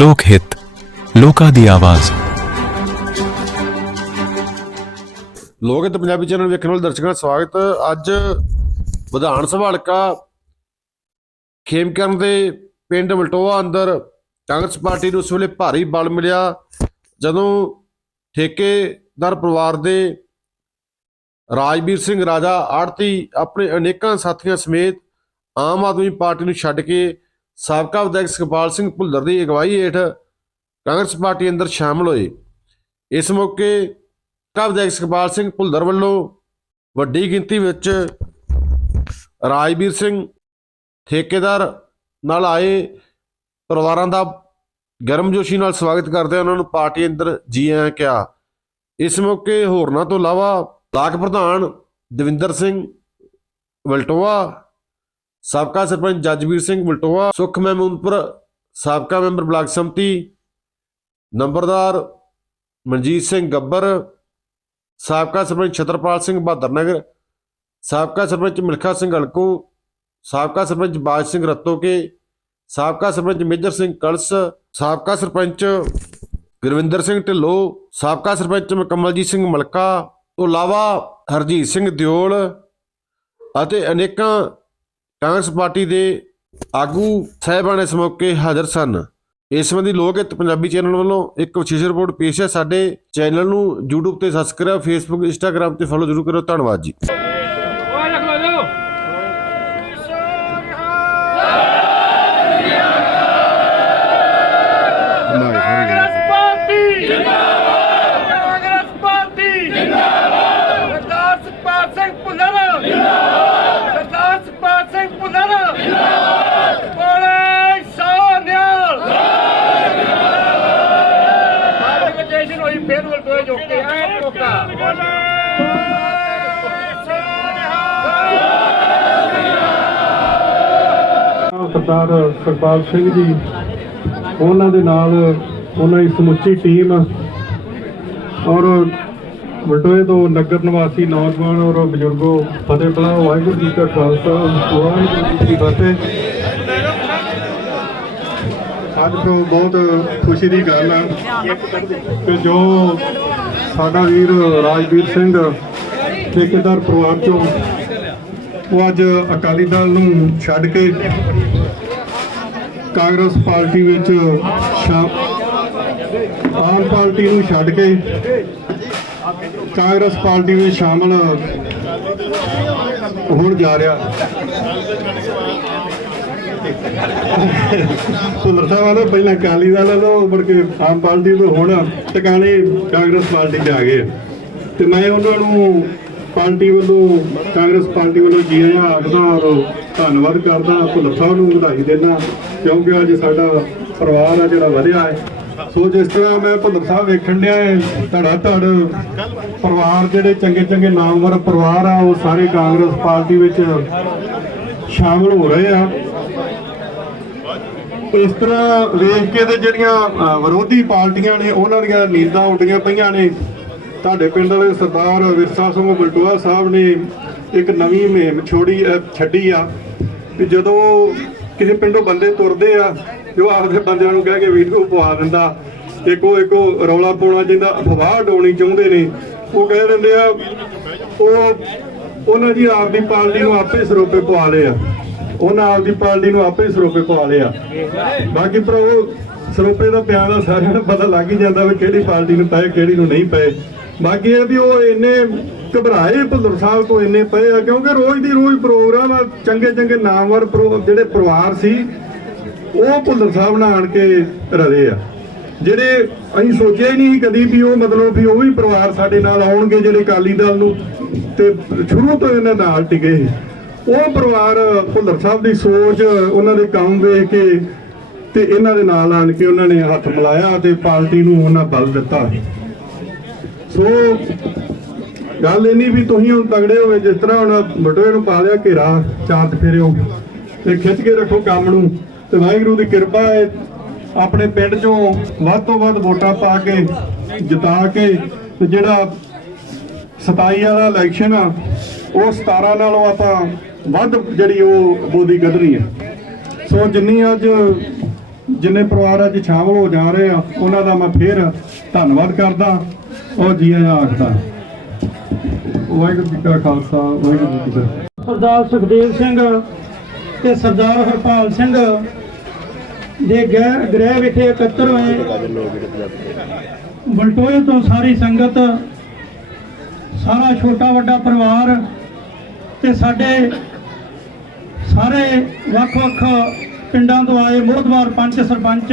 ਲੋਕ ਹਿੱਤ, ਲੋਕਾਂ ਦੀ ਆਵਾਜ਼। ਲੋਕ ਤੇ ਪੰਜਾਬੀ ਚੈਨਲ ਵੇਖਣ ਵਾਲੇ ਦਰਸ਼ਕਾਂ ਦਾ ਸਵਾਗਤ। ਅੱਜ ਵਿਧਾਨ ਸਭਾ ਹਲਕਾ ਖੇਮਕਰਨ ਦੇ ਪਿੰਡ ਮਲਟੋਆ ਅੰਦਰ ਕਾਂਗਰਸ ਪਾਰਟੀ ਨੂੰ ਉਸ ਵੇਲੇ ਭਾਰੀ ਬਲ ਮਿਲਿਆ। ਜਦੋਂ ਠੇਕੇਦਾਰ ਪਰਿਵਾਰ ਦੇ ਰਾਜਵੀਰ ਸਿੰਘ ਰਾਜਾ ਆੜਤੀ ਆਪਣੇ ਅਨੇਕਾਂ ਸਾਥੀਆਂ ਸਮੇਤ ਆਮ ਆਦਮੀ ਪਾਰਟੀ ਨੂੰ ਛੱਡ ਕੇ ਸਾਬਕਾ ਵਿਧਾਇਕ ਸੁਖਪਾਲ ਸਿੰਘ ਭੁੱਲਰ ਦੀ ਅਗਵਾਈ ਹੇਠ ਕਾਂਗਰਸ ਪਾਰਟੀ ਅੰਦਰ ਸ਼ਾਮਲ ਹੋਏ। ਇਸ ਮੌਕੇ ਵਿਧਾਇਕ ਸੁਖਪਾਲ ਸਿੰਘ ਭੁੱਲਰ ਵੱਲੋਂ ਵੱਡੀ ਗਿਣਤੀ ਵਿੱਚ ਰਾਜਵੀਰ ਸਿੰਘ ਠੇਕੇਦਾਰ ਨਾਲ ਆਏ ਪਰਿਵਾਰਾਂ ਦਾ ਗਰਮਜੋਸ਼ੀ ਨਾਲ ਸਵਾਗਤ ਕਰਦੇ ਉਹਨਾਂ ਨੂੰ ਪਾਰਟੀ ਅੰਦਰ ਜੀ ਆਇਆਂ ਕਿਹਾ। ਇਸ ਮੌਕੇ ਹੋਰਨਾਂ ਤੋਂ ਇਲਾਵਾ ਬਲਾਕ ਪ੍ਰਧਾਨ ਦਵਿੰਦਰ ਸਿੰਘ ਵਲਟੋਆ ਸਾਬਕਾ ਸਰਪੰਚ ਜੱਜਵੀਰ ਸਿੰਘ ਵਲਟੋਆ ਸੁਖ ਮਹਿਮੂਦਪੁਰ ਸਾਬਕਾ ਮੈਂਬਰ ਬਲਾਕ ਸੰਮਤੀ, ਨੰਬਰਦਾਰ ਮਨਜੀਤ ਸਿੰਘ ਗੱਬਰ, ਸਾਬਕਾ ਸਰਪੰਚ ਛਤਰਪਾਲ ਸਿੰਘ ਬਹਾਦਰ ਨਗਰ ਸਾਬਕਾ ਸਰਪੰਚ ਮਿਲਖਾ ਸਿੰਘ ਹਲਕੂ ਸਾਬਕਾ ਸਰਪੰਚ ਬਾਜ ਸਿੰਘ ਰਤੋਕੇ, ਸਾਬਕਾ ਸਰਪੰਚ ਮੇਜਰ ਸਿੰਘ ਕਲਸ, ਸਾਬਕਾ ਸਰਪੰਚ ਗੁਰਵਿੰਦਰ ਸਿੰਘ ਢਿੱਲੋਂ, ਸਾਬਕਾ ਸਰਪੰਚ ਮੁਕੰਮਲਜੀਤ ਸਿੰਘ ਮਲਕਾ, ਤੋਂ ਇਲਾਵਾ ਹਰਜੀਤ ਸਿੰਘ ਦਿਓਲ ਅਤੇ ਅਨੇਕਾਂ ਕਾਂਗਰਸ ਪਾਰਟੀ ਦੇ ਆਗੂ ਸਾਹਿਬਾਨ ਇਸ ਮੌਕੇ ਹਾਜ਼ਰ ਸਨ। ਇਸ ਸੰਬੰਧੀ ਲੋਕ ਹਿੱਤ ਪੰਜਾਬੀ ਚੈਨਲ ਵੱਲੋਂ ਇੱਕ ਵਿਸ਼ੇਸ਼ ਰਿਪੋਰਟ ਪੇਸ਼ ਹੈ। ਸਾਡੇ ਚੈਨਲ ਨੂੰ YouTube ਤੇ ਸਬਸਕ੍ਰਾਈਬ Facebook, Instagram ਤੇ ਫੋਲੋ ਜ਼ਰੂਰ ਕਰੋ ਧੰਨਵਾਦ ਜੀ ਓਏ ਰੱਖ ਲੋ ਜੋ ਕਾਂਗਰਸ ਪਾਰਟੀ ਜਿੰਦਾਬਾਦ ਕਾਂਗਰਸ ਪਾਰਟੀ ਜਿੰਦਾਬਾਦ ਸਰਦਾਰ ਸੁਖਪਾਲ ਸਿੰਘ ਭੁੱਲਰ ਜਿੰਦਾਬਾਦ ਸਰਦਾਰ ਸੁਖਪਾਲ ਸਿੰਘ ਭੁੱਲਰ ਜਿੰਦਾਬਾਦ ਬੋਲੇ ਸੋਨਿਆਲ ਜਿੰਦਾਬਾਦ ਜੈਸ਼ਨ ਹੋਈ ਫੇਰ ਵਲ ਦੋਏ ਜੋਕੇ ਐ ਟੋਕਾ ਸਰਦਾਰ ਸਰਪਾਲ ਸਿੰਘ ਜੀ, ਉਹਨਾਂ ਦੇ ਨਾਲ ਉਹਨਾਂ ਦੀ ਸਮੁੱਚੀ ਟੀਮ ਔਰ ਵਟੋਏ ਤੋਂ ਨਗਰ ਨਿਵਾਸੀ ਨੌਜਵਾਨ ਔਰ ਬਜ਼ੁਰਗੋ, ਫਤਿਹ ਬੁਲਾਓ ਵਾਹਿਗੁਰੂ ਜੀ ਕਾ ਖਾਲਸਾ, ਵਾਹਿਗੁਰੂ ਜੀ ਕੀ ਫਤਿਹ। ਅੱਜ ਤੋਂ ਬਹੁਤ ਖੁਸ਼ੀ ਦੀ ਗੱਲ ਹੈ ਕਿ ਜੋ ਸਾਡਾ ਵੀਰ ਰਾਜਵੀਰ ਸਿੰਘ ਠੇਕੇਦਾਰ ਪਰਿਵਾਰ ਚੋਂ ਉਹ ਅੱਜ ਅਕਾਲੀ ਦਲ ਨੂੰ ਛੱਡ ਕੇ ਕਾਂਗਰਸ ਪਾਰਟੀ ਵਿੱਚ ਸ਼ਾ- ਆਮ ਪਾਰਟੀ ਨੂੰ ਛੱਡ ਕੇ ਕਾਂਗਰਸ ਪਾਰਟੀ ਵਿੱਚ ਸ਼ਾਮਲ ਹੋਣ ਜਾ ਰਿਹਾ। ਭੁੱਲਰ ਸਾਹਿਬ ਵਾਲੇ ਪਹਿਲਾਂ ਅਕਾਲੀ ਦਲ ਵੱਲੋਂ ਮੁੜ ਕੇ ਆਮ ਪਾਰਟੀ ਤੋਂ ਹੁਣ ਟਿਕਾਣੇ ਕਾਂਗਰਸ ਪਾਰਟੀ 'ਚ ਆ ਗਏ ਤੇ ਮੈਂ ਉਹਨਾਂ ਨੂੰ ਪਾਰਟੀ ਵੱਲੋਂ, ਕਾਂਗਰਸ ਪਾਰਟੀ ਵੱਲੋਂ ਜੀ ਆਇਆਂ ਆਖਦਾ ਔਰ ਧੰਨਵਾਦ ਕਰਦਾ ਭੁੱਲਰ ਸਾਹਿਬ ਨੂੰ ਵਧਾਈ ਦੇਣਾ ਕਿਉਂਕਿ ਅੱਜ ਸਾਡਾ ਪਰਿਵਾਰ ਆ ਜਿਹੜਾ ਵਧਿਆ ਹੈ। ਸੋ ਜਿਸ ਤਰ੍ਹਾਂ ਮੈਂ ਭੁੱਲਰ ਸਾਹਿਬ ਵੇਖਣ ਡਿਆ ਹੈ, ਧੜਾ ਧੜ, ਪਰਿਵਾਰ ਜਿਹੜੇ ਚੰਗੇ ਚੰਗੇ ਨਾਮਵਰ ਪਰਿਵਾਰ ਆ, ਉਹ ਸਾਰੇ ਕਾਂਗਰਸ ਪਾਰਟੀ ਵਿੱਚ ਸ਼ਾਮਲ ਹੋ ਰਹੇ ਆ। ਇਸ ਤਰ੍ਹਾਂ ਵੇਖ ਕੇ ਤੇ ਜਿਹੜੀਆਂ ਵਿਰੋਧੀ ਪਾਰਟੀਆਂ ਨੇ, ਉਹਨਾਂ ਦੀਆਂ ਨੀਂਦਾਂ ਉੱਡੀਆਂ ਪਈਆਂ ਨੇ। ਤੁਹਾਡੇ ਪਿੰਡ ਵਾਲੇ ਸਰਦਾਰ ਵਿਰਸਾ ਸਿੰਘ ਬਲਟੋਆ ਸਾਹਿਬ ਨੇ ਇੱਕ ਨਵੀਂ ਮੁਹਿੰਮ ਛੋੜੀ ਛੱਡੀ ਆ ਕਿ ਜਦੋਂ ਕਿਸੇ ਪਿੰਡੋਂ ਬੰਦੇ ਤੁਰਦੇ ਆ ਜੋ ਆਪਦੇ ਬੰਦਿਆਂ ਨੂੰ ਕਹਿ ਕੇ ਵੀਡੀਓ ਪਵਾ ਦਿੰਦਾ। ਇੱਕੋ ਇੱਕੋ ਰੌਲਾ ਪਾਉਣਾ ਚਾਹੁੰਦਾ ਅਫਵਾਹ ਡਾਉਣੀ ਚਾਹੁੰਦੇ ਨੇ। ਉਹ ਕਹਿ ਦਿੰਦੇ ਆ, ਉਹ ਉਹਨਾਂ ਦੀ ਆਪਦੀ ਪਾਰਟੀ ਨੂੰ ਆਪੇ ਸਰੋਪੇ ਪਵਾ ਲਏ ਆ। ਉਹਨਾਂ ਆਪਦੀ ਪਾਰਟੀ ਨੂੰ ਆਪੇ ਸਰੋਪੇ ਪਵਾ ਲਿਆ ਬਾਕੀ ਪਰ ਸਰੋਪੇ ਦਾ ਪਿਆ ਦਾ ਸਾਰਿਆਂ ਨੂੰ ਪਤਾ ਲੱਗ ਹੀ ਜਾਂਦਾ ਵੀ ਕਿਹੜੀ ਪਾਰਟੀ ਨੂੰ ਪਏ, ਕਿਹੜੀ ਨੂੰ ਨਹੀਂ ਪਏ। ਬਾਕੀ ਇਹ ਵੀ ਉਹ ਇੰਨੇ ਘਬਰਾਏ ਭੁੱਲਰ ਸਾਹਿਬ ਤੋਂ ਇੰਨੇ ਪਏ ਆ, ਕਿਉਂਕਿ ਰੋਜ਼ ਦੀ ਰੋਜ਼ ਪ੍ਰੋਗਰਾਮ ਆ, ਚੰਗੇ ਚੰਗੇ ਨਾਮਵਰ ਪ੍ਰੋ- ਜਿਹੜੇ ਪਰਿਵਾਰ ਸੀ, ਉਹ ਭੁੱਲਰ ਸਾਹਿਬ ਨਾਲ ਆਣ ਕੇ ਰਲੇ ਆ ਜਿਹੜੇ ਅਸੀਂ ਸੋਚਿਆ ਹੀ ਨਹੀਂ ਸੀ ਕਦੀ ਵੀ ਉਹ ਮਤਲਬ ਵੀ ਉਹ ਵੀ ਪਰਿਵਾਰ ਸਾਡੇ ਨਾਲ ਆਉਣਗੇ ਜਿਹੜੇ ਅਕਾਲੀ ਦਲ ਨੂੰ, ਤੇ ਸ਼ੁਰੂ ਤੋਂ ਇਹਨਾਂ ਨਾਲ ਟਿਕੇ ਸੀ। ਉਹ ਪਰਿਵਾਰ ਭੁੱਲਰ ਸਾਹਿਬ ਦੀ ਸੋਚ, ਉਹਨਾਂ ਦੇ ਕੰਮ ਵੇਖ ਕੇ ਤੇ ਇਹਨਾਂ ਦੇ ਨਾਲ ਆਣ ਕੇ ਉਹਨਾਂ ਨੇ ਹੱਥ ਮਿਲਾਇਆ ਤੇ ਪਾਰਟੀ ਨੂੰ ਉਹਨਾਂ ਬਲ ਦਿੱਤਾ ਸੋ ਗੱਲ ਇੰਨੀ ਵੀ ਤੁਸੀਂ ਹੁਣ ਤਗੜੇ ਹੋਵੇ ਜਿਸ ਤਰ੍ਹਾਂ ਹੁਣ ਬਟੋਏ ਨੂੰ ਪਾ ਲਿਆ ਘੇਰਾ, ਚਾਂਦ ਫੇਰਿਓ, ਤੇ ਖਿੱਚ ਕੇ ਰੱਖੋ ਕੰਮ ਨੂੰ, ਤੇ ਵਾਹਿਗੁਰੂ ਦੀ ਕਿਰਪਾ ਹੈ, ਆਪਣੇ ਪਿੰਡ ਚੋਂ ਵੱਧ ਤੋਂ ਵੱਧ ਵੋਟਾਂ ਪਾ ਕੇ, ਜਿਤਾ ਕੇ, ਤੇ ਜਿਹੜਾ 27 ਵਾਲਾ ਇਲੈਕਸ਼ਨ ਆ, ਉਹ 17 ਨਾਲੋਂ ਆਪਾਂ ਵੱਧ ਜਿਹੜੀ ਉਹ ਬੋਦੀ ਕੱਢਣੀ ਹੈ। ਸੋ ਜਿੰਨੀ ਅੱਜ ਜਿੰਨੇ ਪਰਿਵਾਰ ਅੱਜ ਸ਼ਾਮਲ ਹੋ ਜਾ ਰਹੇ ਆ, ਉਹਨਾਂ ਦਾ ਮੈਂ ਫੇਰ ਧੰਨਵਾਦ ਕਰਦਾ ਔਰ ਜੀ ਆਇਆਂ ਆਖਦਾ ਵਾਹਿਗੁਰੂ ਜੀ ਕਾ ਖਾਲਸਾ, ਵਾਹਿਗੁਰੂ ਜੀ ਕੀ ਫਤਿਹ। ਸਰਦਾਰ ਸੁਖਦੇਵ ਸਿੰਘ ਤੇ ਸਰਦਾਰ ਹਰਪਾਲ ਸਿੰਘ ਦੇ ਗ੍ਰਹਿ ਗ੍ਰਹਿ ਵਿਖੇ ਇਕੱਤਰ ਹੋਏ ਬਲਟੋਏ ਤੋਂ ਸਾਰੀ ਸੰਗਤ, ਸਾਰਾ ਛੋਟਾ ਵੱਡਾ ਪਰਿਵਾਰ ਤੇ ਸਾਡੇ ਸਾਰੇ ਵੱਖ-ਵੱਖ ਪਿੰਡਾਂ ਤੋਂ ਆਏ ਮੋਹਦਵਾਰ ਪੰਚ ਸਰਪੰਚ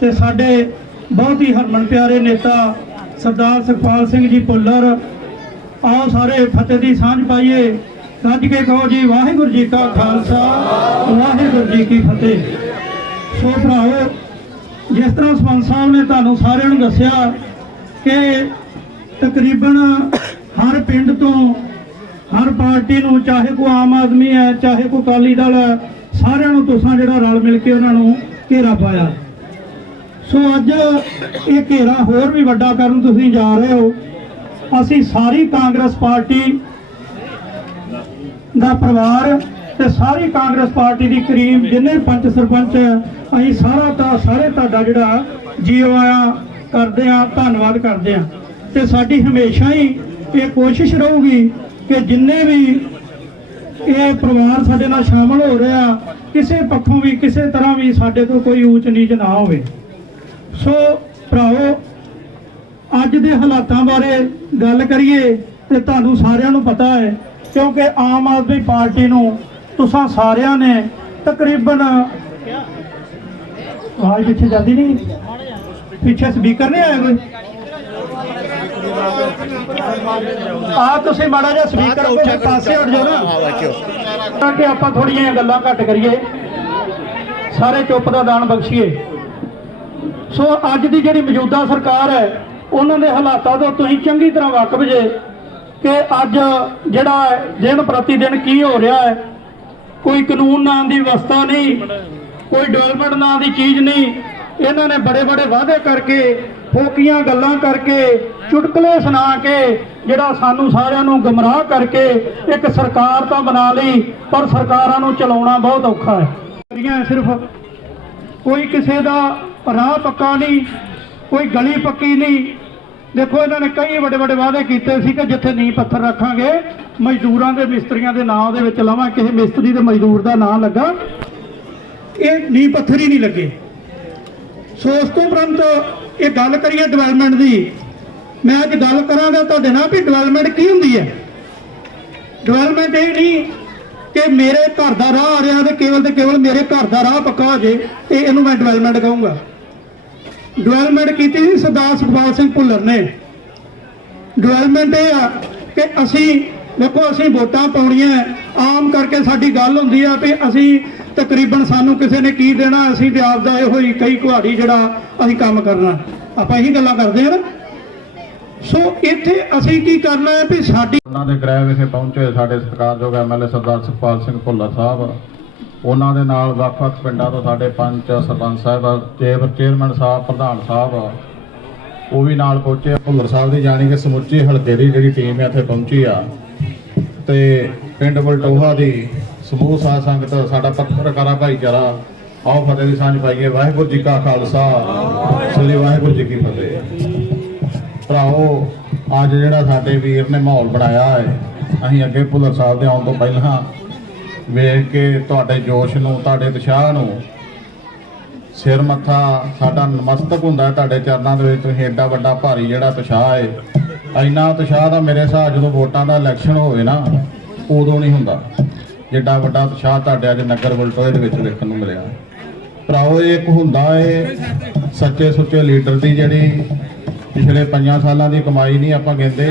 ਤੇ ਸਾਡੇ ਬਹੁਤ ਹੀ ਹਰਮਨ ਪਿਆਰੇ ਨੇਤਾ ਸਰਦਾਰ ਸੁਖਪਾਲ ਸਿੰਘ ਜੀ ਭੁੱਲਰ ਆਓ ਸਾਰੇ ਫਤਿਹ ਦੀ ਸਾਂਝ ਪਾਈਏ। ਗੱਜ ਕੇ ਕਹੋ ਜੀ, ਵਾਹਿਗੁਰੂ ਜੀ ਕਾ ਖਾਲਸਾ, ਵਾਹਿਗੁਰੂ ਜੀ ਕੀ ਫਤਿਹ। ਸੋ ਭਰਾਓ ਜਿਸ ਤਰ੍ਹਾਂ ਸਰਪੰਚ ਸਾਹਿਬ ਨੇ ਤੁਹਾਨੂੰ ਸਾਰਿਆਂ ਨੂੰ ਦੱਸਿਆ ਕਿ ਤਕਰੀਬਨ ਹਰ ਪਿੰਡ ਤੋਂ, ਹਰ ਪਾਰਟੀ ਨੂੰ, ਚਾਹੇ ਕੋ ਆਮ ਆਦਮੀ ਹੈ, ਚਾਹੇ ਕੋ ਅਕਾਲੀ ਦਲ ਹੈ, ਸਾਰਿਆਂ ਨੂੰ ਤੁਸੀਂ ਜਿਹੜਾ ਰਲ ਮਿਲ ਕੇ ਉਹਨਾਂ ਨੂੰ ਘੇਰਾ ਪਾਇਆ। ਸੋ ਅੱਜ ਇਹ ਘੇਰਾ ਹੋਰ ਵੀ ਵੱਡਾ ਕਰਨ ਤੁਸੀਂ ਜਾ ਰਹੇ ਹੋ। ਅਸੀਂ ਸਾਰੀ ਕਾਂਗਰਸ ਪਾਰਟੀ ਦਾ ਪਰਿਵਾਰ ਤੇ ਸਾਰੀ ਕਾਂਗਰਸ ਪਾਰਟੀ ਦੀ ਕਰੀਮ, ਜਿੰਨੇ ਪੰਚ ਸਰਪੰਚ, ਅਸੀਂ ਸਾਰਾ ਤਾਂ ਸਾਰੇ ਤੁਹਾਡਾ ਜਿਹੜਾ ਜੀਓ ਆਇਆ, ਕਰਦੇ ਆ, ਧੰਨਵਾਦ ਕਰਦੇ ਆ। ਤੇ ਸਾਡੀ ਹਮੇਸ਼ਾ ਹੀ ਇਹ ਕੋਸ਼ਿਸ਼ ਰਹੂਗੀ ਕਿ ਜਿੰਨੇ ਵੀ ਇਹ ਪਰਿਵਾਰ ਸਾਡੇ ਨਾਲ ਸ਼ਾਮਲ ਹੋ ਰਿਹਾ, ਕਿਸੇ ਪੱਖੋਂ ਵੀ, ਕਿਸੇ ਤਰ੍ਹਾਂ ਵੀ ਸਾਡੇ ਤੋਂ ਕੋਈ ਊਚ ਨੀਚ ਨਾ ਹੋਵੇ। ਸੋ ਭਰਾਓ ਅੱਜ ਦੇ ਹਾਲਾਤਾਂ ਬਾਰੇ ਗੱਲ ਕਰੀਏ ਤੇ ਤੁਹਾਨੂੰ ਸਾਰਿਆਂ ਨੂੰ ਪਤਾ ਹੈ ਕਿਉਂਕਿ ਆਮ ਆਦਮੀ ਪਾਰਟੀ ਨੂੰ ਤੁਸੀਂ ਸਾਰਿਆਂ ਨੇ ਤਕਰੀਬਨ ਆਵਾਜ਼ ਪਿੱਛੇ ਜਾਂਦੀ ਨਹੀਂ? ਪਿੱਛੇ ਸਪੀਕਰ ਨਹੀਂ ਆਇਆ ਕੋਈ? ਆ ਤੁਸੀਂ ਮਾੜਾ ਜਿਹਾ ਸਪੀਕਰ ਉੱਤੇ ਪਾਸੇ ਹਟ ਜਾਓ ਨਾ। ਤਾਂ ਕਿ ਆਪਾਂ ਥੋੜੀਆਂ ਗੱਲਾਂ ਘੱਟ ਕਰੀਏ। ਸਾਰੇ ਚੁੱਪ ਦਾ ਦਾਨ ਬਖਸ਼ੀਏ। ਸੋ ਅੱਜ ਦੀ ਜਿਹੜੀ ਮੌਜੂਦਾ ਸਰਕਾਰ ਹੈ ਉਹਨਾਂ ਦੇ ਹਾਲਾਤਾਂ ਤੋਂ ਤੁਸੀਂ ਚੰਗੀ ਤਰ੍ਹਾਂ ਵਾਕਿਫ ਜੇ ਕਿ ਅੱਜ ਜਿਹੜਾ ਦਿਨ ਪ੍ਰਤੀ ਦਿਨ ਕੀ ਹੋ ਰਿਹਾ ਹੈ, ਕੋਈ ਕਾਨੂੰਨ ਨਾਂ ਦੀ ਵਿਵਸਥਾ ਨਹੀਂ, ਕੋਈ ਡਿਵੈਲਪਮੈਂਟ ਨਾਂ ਦੀ ਚੀਜ਼ ਨਹੀਂ, ਇਹਨਾਂ ਨੇ ਬੜੇ ਬੜੇ ਵਾਅਦੇ ਕਰਕੇ, ਫੋਕੀਆਂ ਗੱਲਾਂ ਕਰਕੇ, ਚੁਟਕਲੇ ਸੁਣਾ ਕੇ, ਜਿਹੜਾ ਸਾਨੂੰ ਸਾਰਿਆਂ ਨੂੰ ਗਮਰਾਹ ਕਰਕੇ ਇੱਕ ਸਰਕਾਰ ਤਾਂ ਬਣਾ ਲਈ, ਪਰ ਸਰਕਾਰਾਂ ਨੂੰ ਚਲਾਉਣਾ ਬਹੁਤ ਔਖਾ ਹੈ। ਸਿਰਫ ਕੋਈ ਕਿਸੇ ਦਾ ਰਾਹ ਪੱਕਾ ਨਹੀਂ ਕੋਈ ਗਲੀ ਪੱਕੀ ਨਹੀਂ। ਦੇਖੋ, ਇਹਨਾਂ ਨੇ ਕਈ ਵੱਡੇ ਵੱਡੇ ਵਾਅਦੇ ਕੀਤੇ ਸੀ ਕਿ ਜਿੱਥੇ ਨੀਂਹ ਪੱਥਰ ਰੱਖਾਂਗੇ, ਮਜ਼ਦੂਰਾਂ ਦੇ, ਮਿਸਤਰੀਆਂ ਦੇ ਨਾਂ ਦੇ ਵਿੱਚ ਲਾਵਾਂ, ਕਿਸੇ ਮਿਸਤਰੀ ਦੇ ਮਜ਼ਦੂਰ ਦਾ ਨਾਂ ਲੱਗਾ। ਇਹ ਨੀਂਹ ਪੱਥਰ ਹੀ ਨਹੀਂ ਲੱਗੇ। ਸੋ ਉਸ ਤੋਂ ਉਪਰੰਤ ਇਹ ਗੱਲ ਕਰੀਏ ਡਿਵੈਲਪਮੈਂਟ ਦੀ। ਮੈਂ ਅੱਜ ਗੱਲ ਕਰਾਂਗਾ ਤੁਹਾਡੇ ਨਾਲ ਵੀ ਡਿਵੈਲਪਮੈਂਟ ਕੀ ਹੁੰਦੀ ਹੈ। ਡਿਵੈਲਪਮੈਂਟ ਇਹ ਨਹੀਂ ਕਿ ਮੇਰੇ ਘਰ ਦਾ ਰਾਹ ਆ ਰਿਹਾ ਤੇ ਕੇਵਲ ਤੇ ਕੇਵਲ ਮੇਰੇ ਘਰ ਦਾ ਰਾਹ ਪੱਕਾ ਹੋ ਜੇ ਤੇ ਇਹਨੂੰ ਮੈਂ ਡਿਵੈਲਪਮੈਂਟ ਕਹੂੰਗਾ। ਡਿਵੈਲਪਮੈਂਟ ਕੀਤੀ ਸੀ ਸਰਦਾਰ ਸੁਖਪਾਲ ਸਿੰਘ ਭੁੱਲਰ ਨੇ। ਡਿਵੈਲਪਮੈਂਟ ਇਹ ਆ ਕਿ ਅਸੀਂ, ਦੇਖੋ ਅਸੀਂ ਵੋਟਾਂ ਪਾਉਣੀਆਂ, ਆਮ ਕਰਕੇ ਸਾਡੀ ਗੱਲ ਹੁੰਦੀ ਆ ਵੀ ਅਸੀਂ ਤਕਰੀਬਨ ਸਾਨੂੰ ਕਿਸੇ ਨੇ ਕੀ ਦੇਣਾ, ਅਸੀਂ ਤੇ ਆਪਦਾ ਇਹੋ ਹੀ ਕਈ ਕੁਹਾੜੀ ਜਿਹੜਾ ਅਸੀਂ ਕੰਮ ਕਰਨਾ। ਆਪਾਂ ਇਹੀ ਗੱਲਾਂ ਕਰਦੇ ਹਾਂ ਨਾ। ਸੋ ਇੱਥੇ ਅਸੀਂ ਕੀ ਕਰਨਾ ਹੈ ਵੀ ਸਾਡੀ ਉਹਨਾਂ ਦੇ ਗ੍ਰਹਿ ਵਿਖੇ ਪਹੁੰਚੇ ਸਾਡੇ ਸਤਿਕਾਰਯੋਗ ਐਮਐਲਏ ਸਰਦਾਰ ਸੁਖਪਾਲ ਸਿੰਘ ਭੁੱਲਰ ਸਾਹਿਬ। ਉਹਨਾਂ ਦੇ ਨਾਲ ਵੱਖ-ਵੱਖ ਪਿੰਡਾਂ ਤੋਂ ਸਾਡੇ ਪੰਚ ਸਰਪੰਚ ਸਾਹਿਬ, ਚੇਅਰ, ਚੇਅਰਮੈਨ ਸਾਹਿਬ, ਪ੍ਰਧਾਨ ਸਾਹਿਬ, ਉਹ ਵੀ ਨਾਲ ਪਹੁੰਚੇ। ਭੁੱਲਰ ਸਾਹਿਬ ਦੀ ਜਾਣੀ ਕਿ ਸਮੁੱਚੀ ਹਲਕੇ ਦੀ ਜਿਹੜੀ ਟੀਮ ਇੱਥੇ ਪਹੁੰਚੀ ਆ, ਤੇ ਪਿੰਡ ਬਲਟੋਹਾ ਦੀ ਸਮੂਹ ਸਾਧ ਸੰਗਤ, ਸਾਡਾ ਪੱਤਰਕਾਰਾ ਭਾਈਚਾਰਾ, ਆਓ ਫਤਿਹ ਦੀ ਸਾਂਝ ਪਾਈਏ। ਵਾਹਿਗੁਰੂ ਜੀ ਕਾ ਖਾਲਸਾ। ਸ੍ਰੀ ਵਾਹਿਗੁਰੂ ਜੀ ਕੀ ਫਤਿਹ। ਭਰਾਓ, ਅੱਜ ਜਿਹੜਾ ਸਾਡੇ ਵੀਰ ਨੇ ਮਾਹੌਲ ਬਣਾਇਆ ਹੈ, ਅਸੀਂ ਅੱਗੇ ਭੁੱਲਰ ਸਾਹਿਬ ਦੇ ਆਉਣ ਤੋਂ ਪਹਿਲਾਂ ਵੇਖ ਕੇ ਤੁਹਾਡੇ ਜੋਸ਼ ਨੂੰ, ਤੁਹਾਡੇ ਉਤਸ਼ਾਹ ਨੂੰ ਸਿਰ ਮੱਥਾ ਸਾਡਾ ਨਮਸਤਕ ਹੁੰਦਾ ਤੁਹਾਡੇ ਚਰਨਾਂ ਦੇ ਵਿੱਚ, ਤੁਸੀਂ ਐਡਾ ਵੱਡਾ ਭਾਰੀ ਜਿਹੜਾ ਉਤਸ਼ਾਹ ਹੈ। ਇੰਨਾ ਉਤਸ਼ਾਹ ਦਾ ਮੇਰੇ ਹਿਸਾਬ ਜਦੋਂ ਵੋਟਾਂ ਦਾ ਇਲੈਕਸ਼ਨ ਹੋਵੇ ਨਾ, ਉਦੋਂ ਨਹੀਂ ਹੁੰਦਾ। ਜਿੱਡਾ ਵੱਡਾ ਉਤਸ਼ਾਹ ਤੁਹਾਡੇ ਅੱਜ ਨਗਰ ਵਲਟੋਏ ਦੇ ਵਿੱਚ ਵੇਖਣ ਨੂੰ ਮਿਲਿਆ। ਭਰਾਓ ਇਹ ਇੱਕ ਹੁੰਦਾ ਏ ਸੱਚੇ ਸੁੱਚੇ ਲੀਡਰ ਦੀ ਜਿਹੜੀ ਪਿਛਲੇ 5 ਸਾਲਾਂ ਦੀ ਕਮਾਈ ਨਹੀਂ ਆਪਾਂ ਕਹਿੰਦੇ।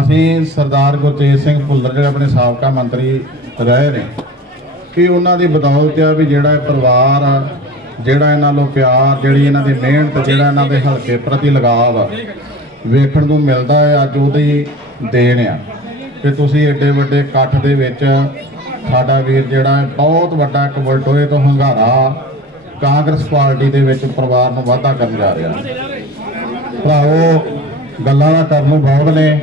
ਅਸੀਂ ਸਰਦਾਰ ਗੁਰਤੇਜ ਸਿੰਘ ਭੁੱਲਰ ਜਿਹੜੇ ਆਪਣੇ ਸਾਬਕਾ ਮੰਤਰੀ ਰਹੇ ਨੇ। ਕਿ ਉਹਨਾਂ ਦੀ ਬਦੌਲਤ ਆ ਵੀ ਜਿਹੜਾ ਇਹ ਪਰਿਵਾਰ ਆ, ਜਿਹੜਾ ਇਹਨਾਂ ਨੂੰ ਪਿਆਰ, ਜਿਹੜੀ ਇਹਨਾਂ ਦੀ ਮਿਹਨਤ, ਜਿਹੜਾ ਇਹਨਾਂ ਦੇ ਹਲਕੇ ਪ੍ਰਤੀ ਲਗਾਵ ਆ, ਵੇਖਣ ਨੂੰ ਮਿਲਦਾ ਹੈ ਅੱਜ ਉਹਦੀ ਦੇਣ ਆ। ਕਿ ਤੁਸੀਂ ਐਡੇ ਵੱਡੇ ਇਕੱਠ ਦੇ ਵਿੱਚ ਸਾਡਾ ਵੀਰ ਜਿਹੜਾ ਬਹੁਤ ਵੱਡਾ ਇੱਕ ਵਲਟੋਏ ਤੋਂ ਹੰਗਾਰਾ ਕਾਂਗਰਸ ਪਾਰਟੀ ਦੇ ਵਿੱਚ ਪਰਿਵਾਰ ਨੂੰ ਵਾਅਦਾ ਕਰਨ ਜਾ ਰਿਹਾ। ਭਰਾਵੋ, ਗੱਲਾਂ ਦਾ ਕਰਨ ਨੂੰ ਬਹੁਤ ਨੇ।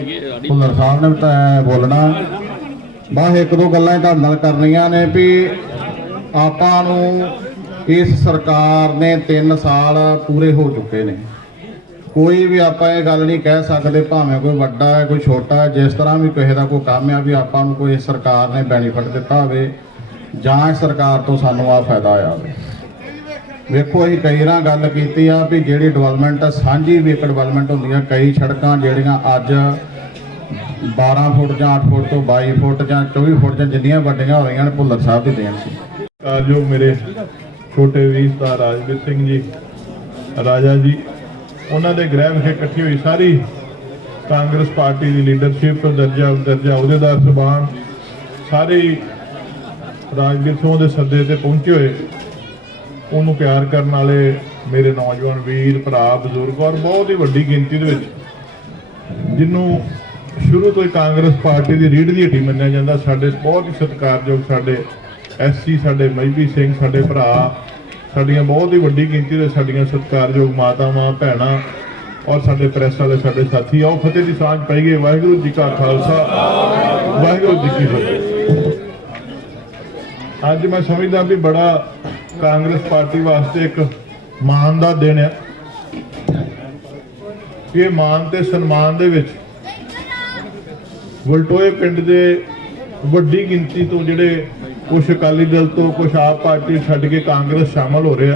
ਭੁੱਲਰ ਸਾਹਿਬ ਨੇ ਤਾਂ ਬੋਲਣਾ। ਬਸ ਇੱਕ ਦੋ ਗੱਲਾਂ ਹੀ ਤੁਹਾਡੇ ਨਾਲ ਕਰਨੀਆਂ ਨੇ ਵੀ ਆਪਾਂ ਨੂੰ ਇਸ ਸਰਕਾਰ ਨੇ 3 ਸਾਲ ਪੂਰੇ ਹੋ ਚੁੱਕੇ ਨੇ। ਕੋਈ ਵੀ ਆਪਾਂ ਇਹ ਗੱਲ ਨਹੀਂ ਕਹਿ ਸਕਦੇ, ਭਾਵੇਂ ਕੋਈ ਵੱਡਾ ਹੈ, ਕੋਈ ਛੋਟਾ ਹੈ, ਜਿਸ ਤਰ੍ਹਾਂ ਵੀ ਕਿਸੇ ਦਾ ਕੋਈ ਕੰਮ ਆ ਵੀ ਆਪਾਂ ਨੂੰ ਕੋਈ ਸਰਕਾਰ ਨੇ ਬੈਨੀਫਿਟ ਦਿੱਤਾ ਹੋਵੇ, ਜਾਂ ਇਸ ਸਰਕਾਰ ਤੋਂ ਸਾਨੂੰ ਆ ਫਾਇਦਾ ਆਇਆ ਹੋਵੇ। ਵੇਖੋ, ਅਸੀਂ ਕਈ ਵਾਰ ਗੱਲ ਕੀਤੀ ਆ ਵੀ ਜਿਹੜੀ ਡਿਵੈਲਪਮੈਂਟ ਸਾਂਝੀ ਵੀ ਇੱਕ ਡਿਵੈਲਪਮੈਂਟ ਹੁੰਦੀ ਆ, ਕਈ ਸੜਕਾਂ ਜਿਹੜੀਆਂ ਅੱਜ 12 ਫੁੱਟ ਜਾਂ 8 ਫੁੱਟ ਤੋਂ 22 ਫੁੱਟ ਜਾਂ 24 ਫੁੱਟ ਜਾਂ ਜਿੰਨੀਆਂ ਵੱਡੀਆਂ ਹੋ ਰਹੀਆਂ ਨੇ, ਭੁੱਲਰ ਸਾਹਿਬ ਦੀ ਦੇਣ ਸੀ। ਜੋ ਮੇਰੇ ਛੋਟੇ ਵੀਰ ਦਾ ਰਾਜਵੀਰ ਸਿੰਘ ਜੀ, ਰਾਜਾ ਜੀ, ਉਹਨਾਂ ਦੇ ਗ੍ਰਹਿ ਵਿਖੇ ਇਕੱਠੀ ਹੋਈ ਸਾਰੀ ਕਾਂਗਰਸ ਪਾਰਟੀ ਦੀ ਲੀਡਰਸ਼ਿਪ ਦਰਜਾ ਦਰਜਾ ਅਹੁਦੇਦਾਰ ਸਬਾਨ, ਸਾਰੇ ਹੀ ਰਾਜਵੀਰ ਸਿੰਘ ਦੇ ਸੱਦੇ ਤੇ ਪਹੁੰਚੇ ਹੋਏ। ਉਹਨੂੰ ਪਿਆਰ ਕਰਨ ਵਾਲੇ ਮੇਰੇ ਨੌਜਵਾਨ ਵੀਰ, ਭਰਾ, ਬਜ਼ੁਰਗ ਔਰ ਬਹੁਤ ਹੀ ਵੱਡੀ ਗਿਣਤੀ ਦੇ ਵਿੱਚ ਜਿਹਨੂੰ ਸ਼ੁਰੂ ਤੋਂ ਹੀ ਕਾਂਗਰਸ ਪਾਰਟੀ ਦੀ ਰੀੜ ਦੀ ਹੱਡੀ ਮੰਨਿਆ ਜਾਂਦਾ। ਸਾਡੇ ਬਹੁਤ ਹੀ ਸਤਿਕਾਰਯੋਗ ਸਾਡੇ ਐਸਸੀ ਸਾਡੇ ਮਹਿਬੀ ਸਿੰਘ, ਸਾਡੇ ਭਰਾ, ਸਾਡੀਆਂ ਬਹੁਤ ਹੀ ਵੱਡੀ ਗਿਣਤੀ ਦੇ ਸਾਡੀਆਂ ਸਤਿਕਾਰਯੋਗ ਮਾਤਾਵਾਂ, ਭੈਣਾਂ ਔਰ ਸਾਡੇ ਪ੍ਰੈਸ ਵਾਲੇ, ਸਾਡੇ ਸਾਥੀ। ਆਓ ਫਤਿਹ ਦੀ ਸਾਂਝ ਪਾਈਏ। ਵਾਹਿਗੁਰੂ ਜੀ ਕਾ ਖਾਲਸਾ, ਵਾਹਿਗੁਰੂ ਜੀ ਕੀ ਫਤਿਹ। ਅੱਜ ਮੈਂ ਸਮਝਦਾ ਵੀ ਬੜਾ ਕਾਂਗਰਸ ਪਾਰਟੀ ਵਾਸਤੇ ਇੱਕ ਮਾਣ ਦਾ ਦਿਨ ਹੈ ਇਹ ਮਾਣ ਤੇ ਸਨਮਾਨ ਦੇ ਵਿੱਚ ਵਲਟੋਏ ਪਿੰਡ ਦੇ ਵੱਡੀ ਗਿਣਤੀ ਤੋਂ ਜਿਹੜੇ ਕੁਝ ਅਕਾਲੀ ਦਲ ਤੋਂ ਕੁਝ ਆਪ ਪਾਰਟੀ ਛੱਡ ਕੇ ਕਾਂਗਰਸ ਸ਼ਾਮਲ ਹੋ ਰਿਹਾ।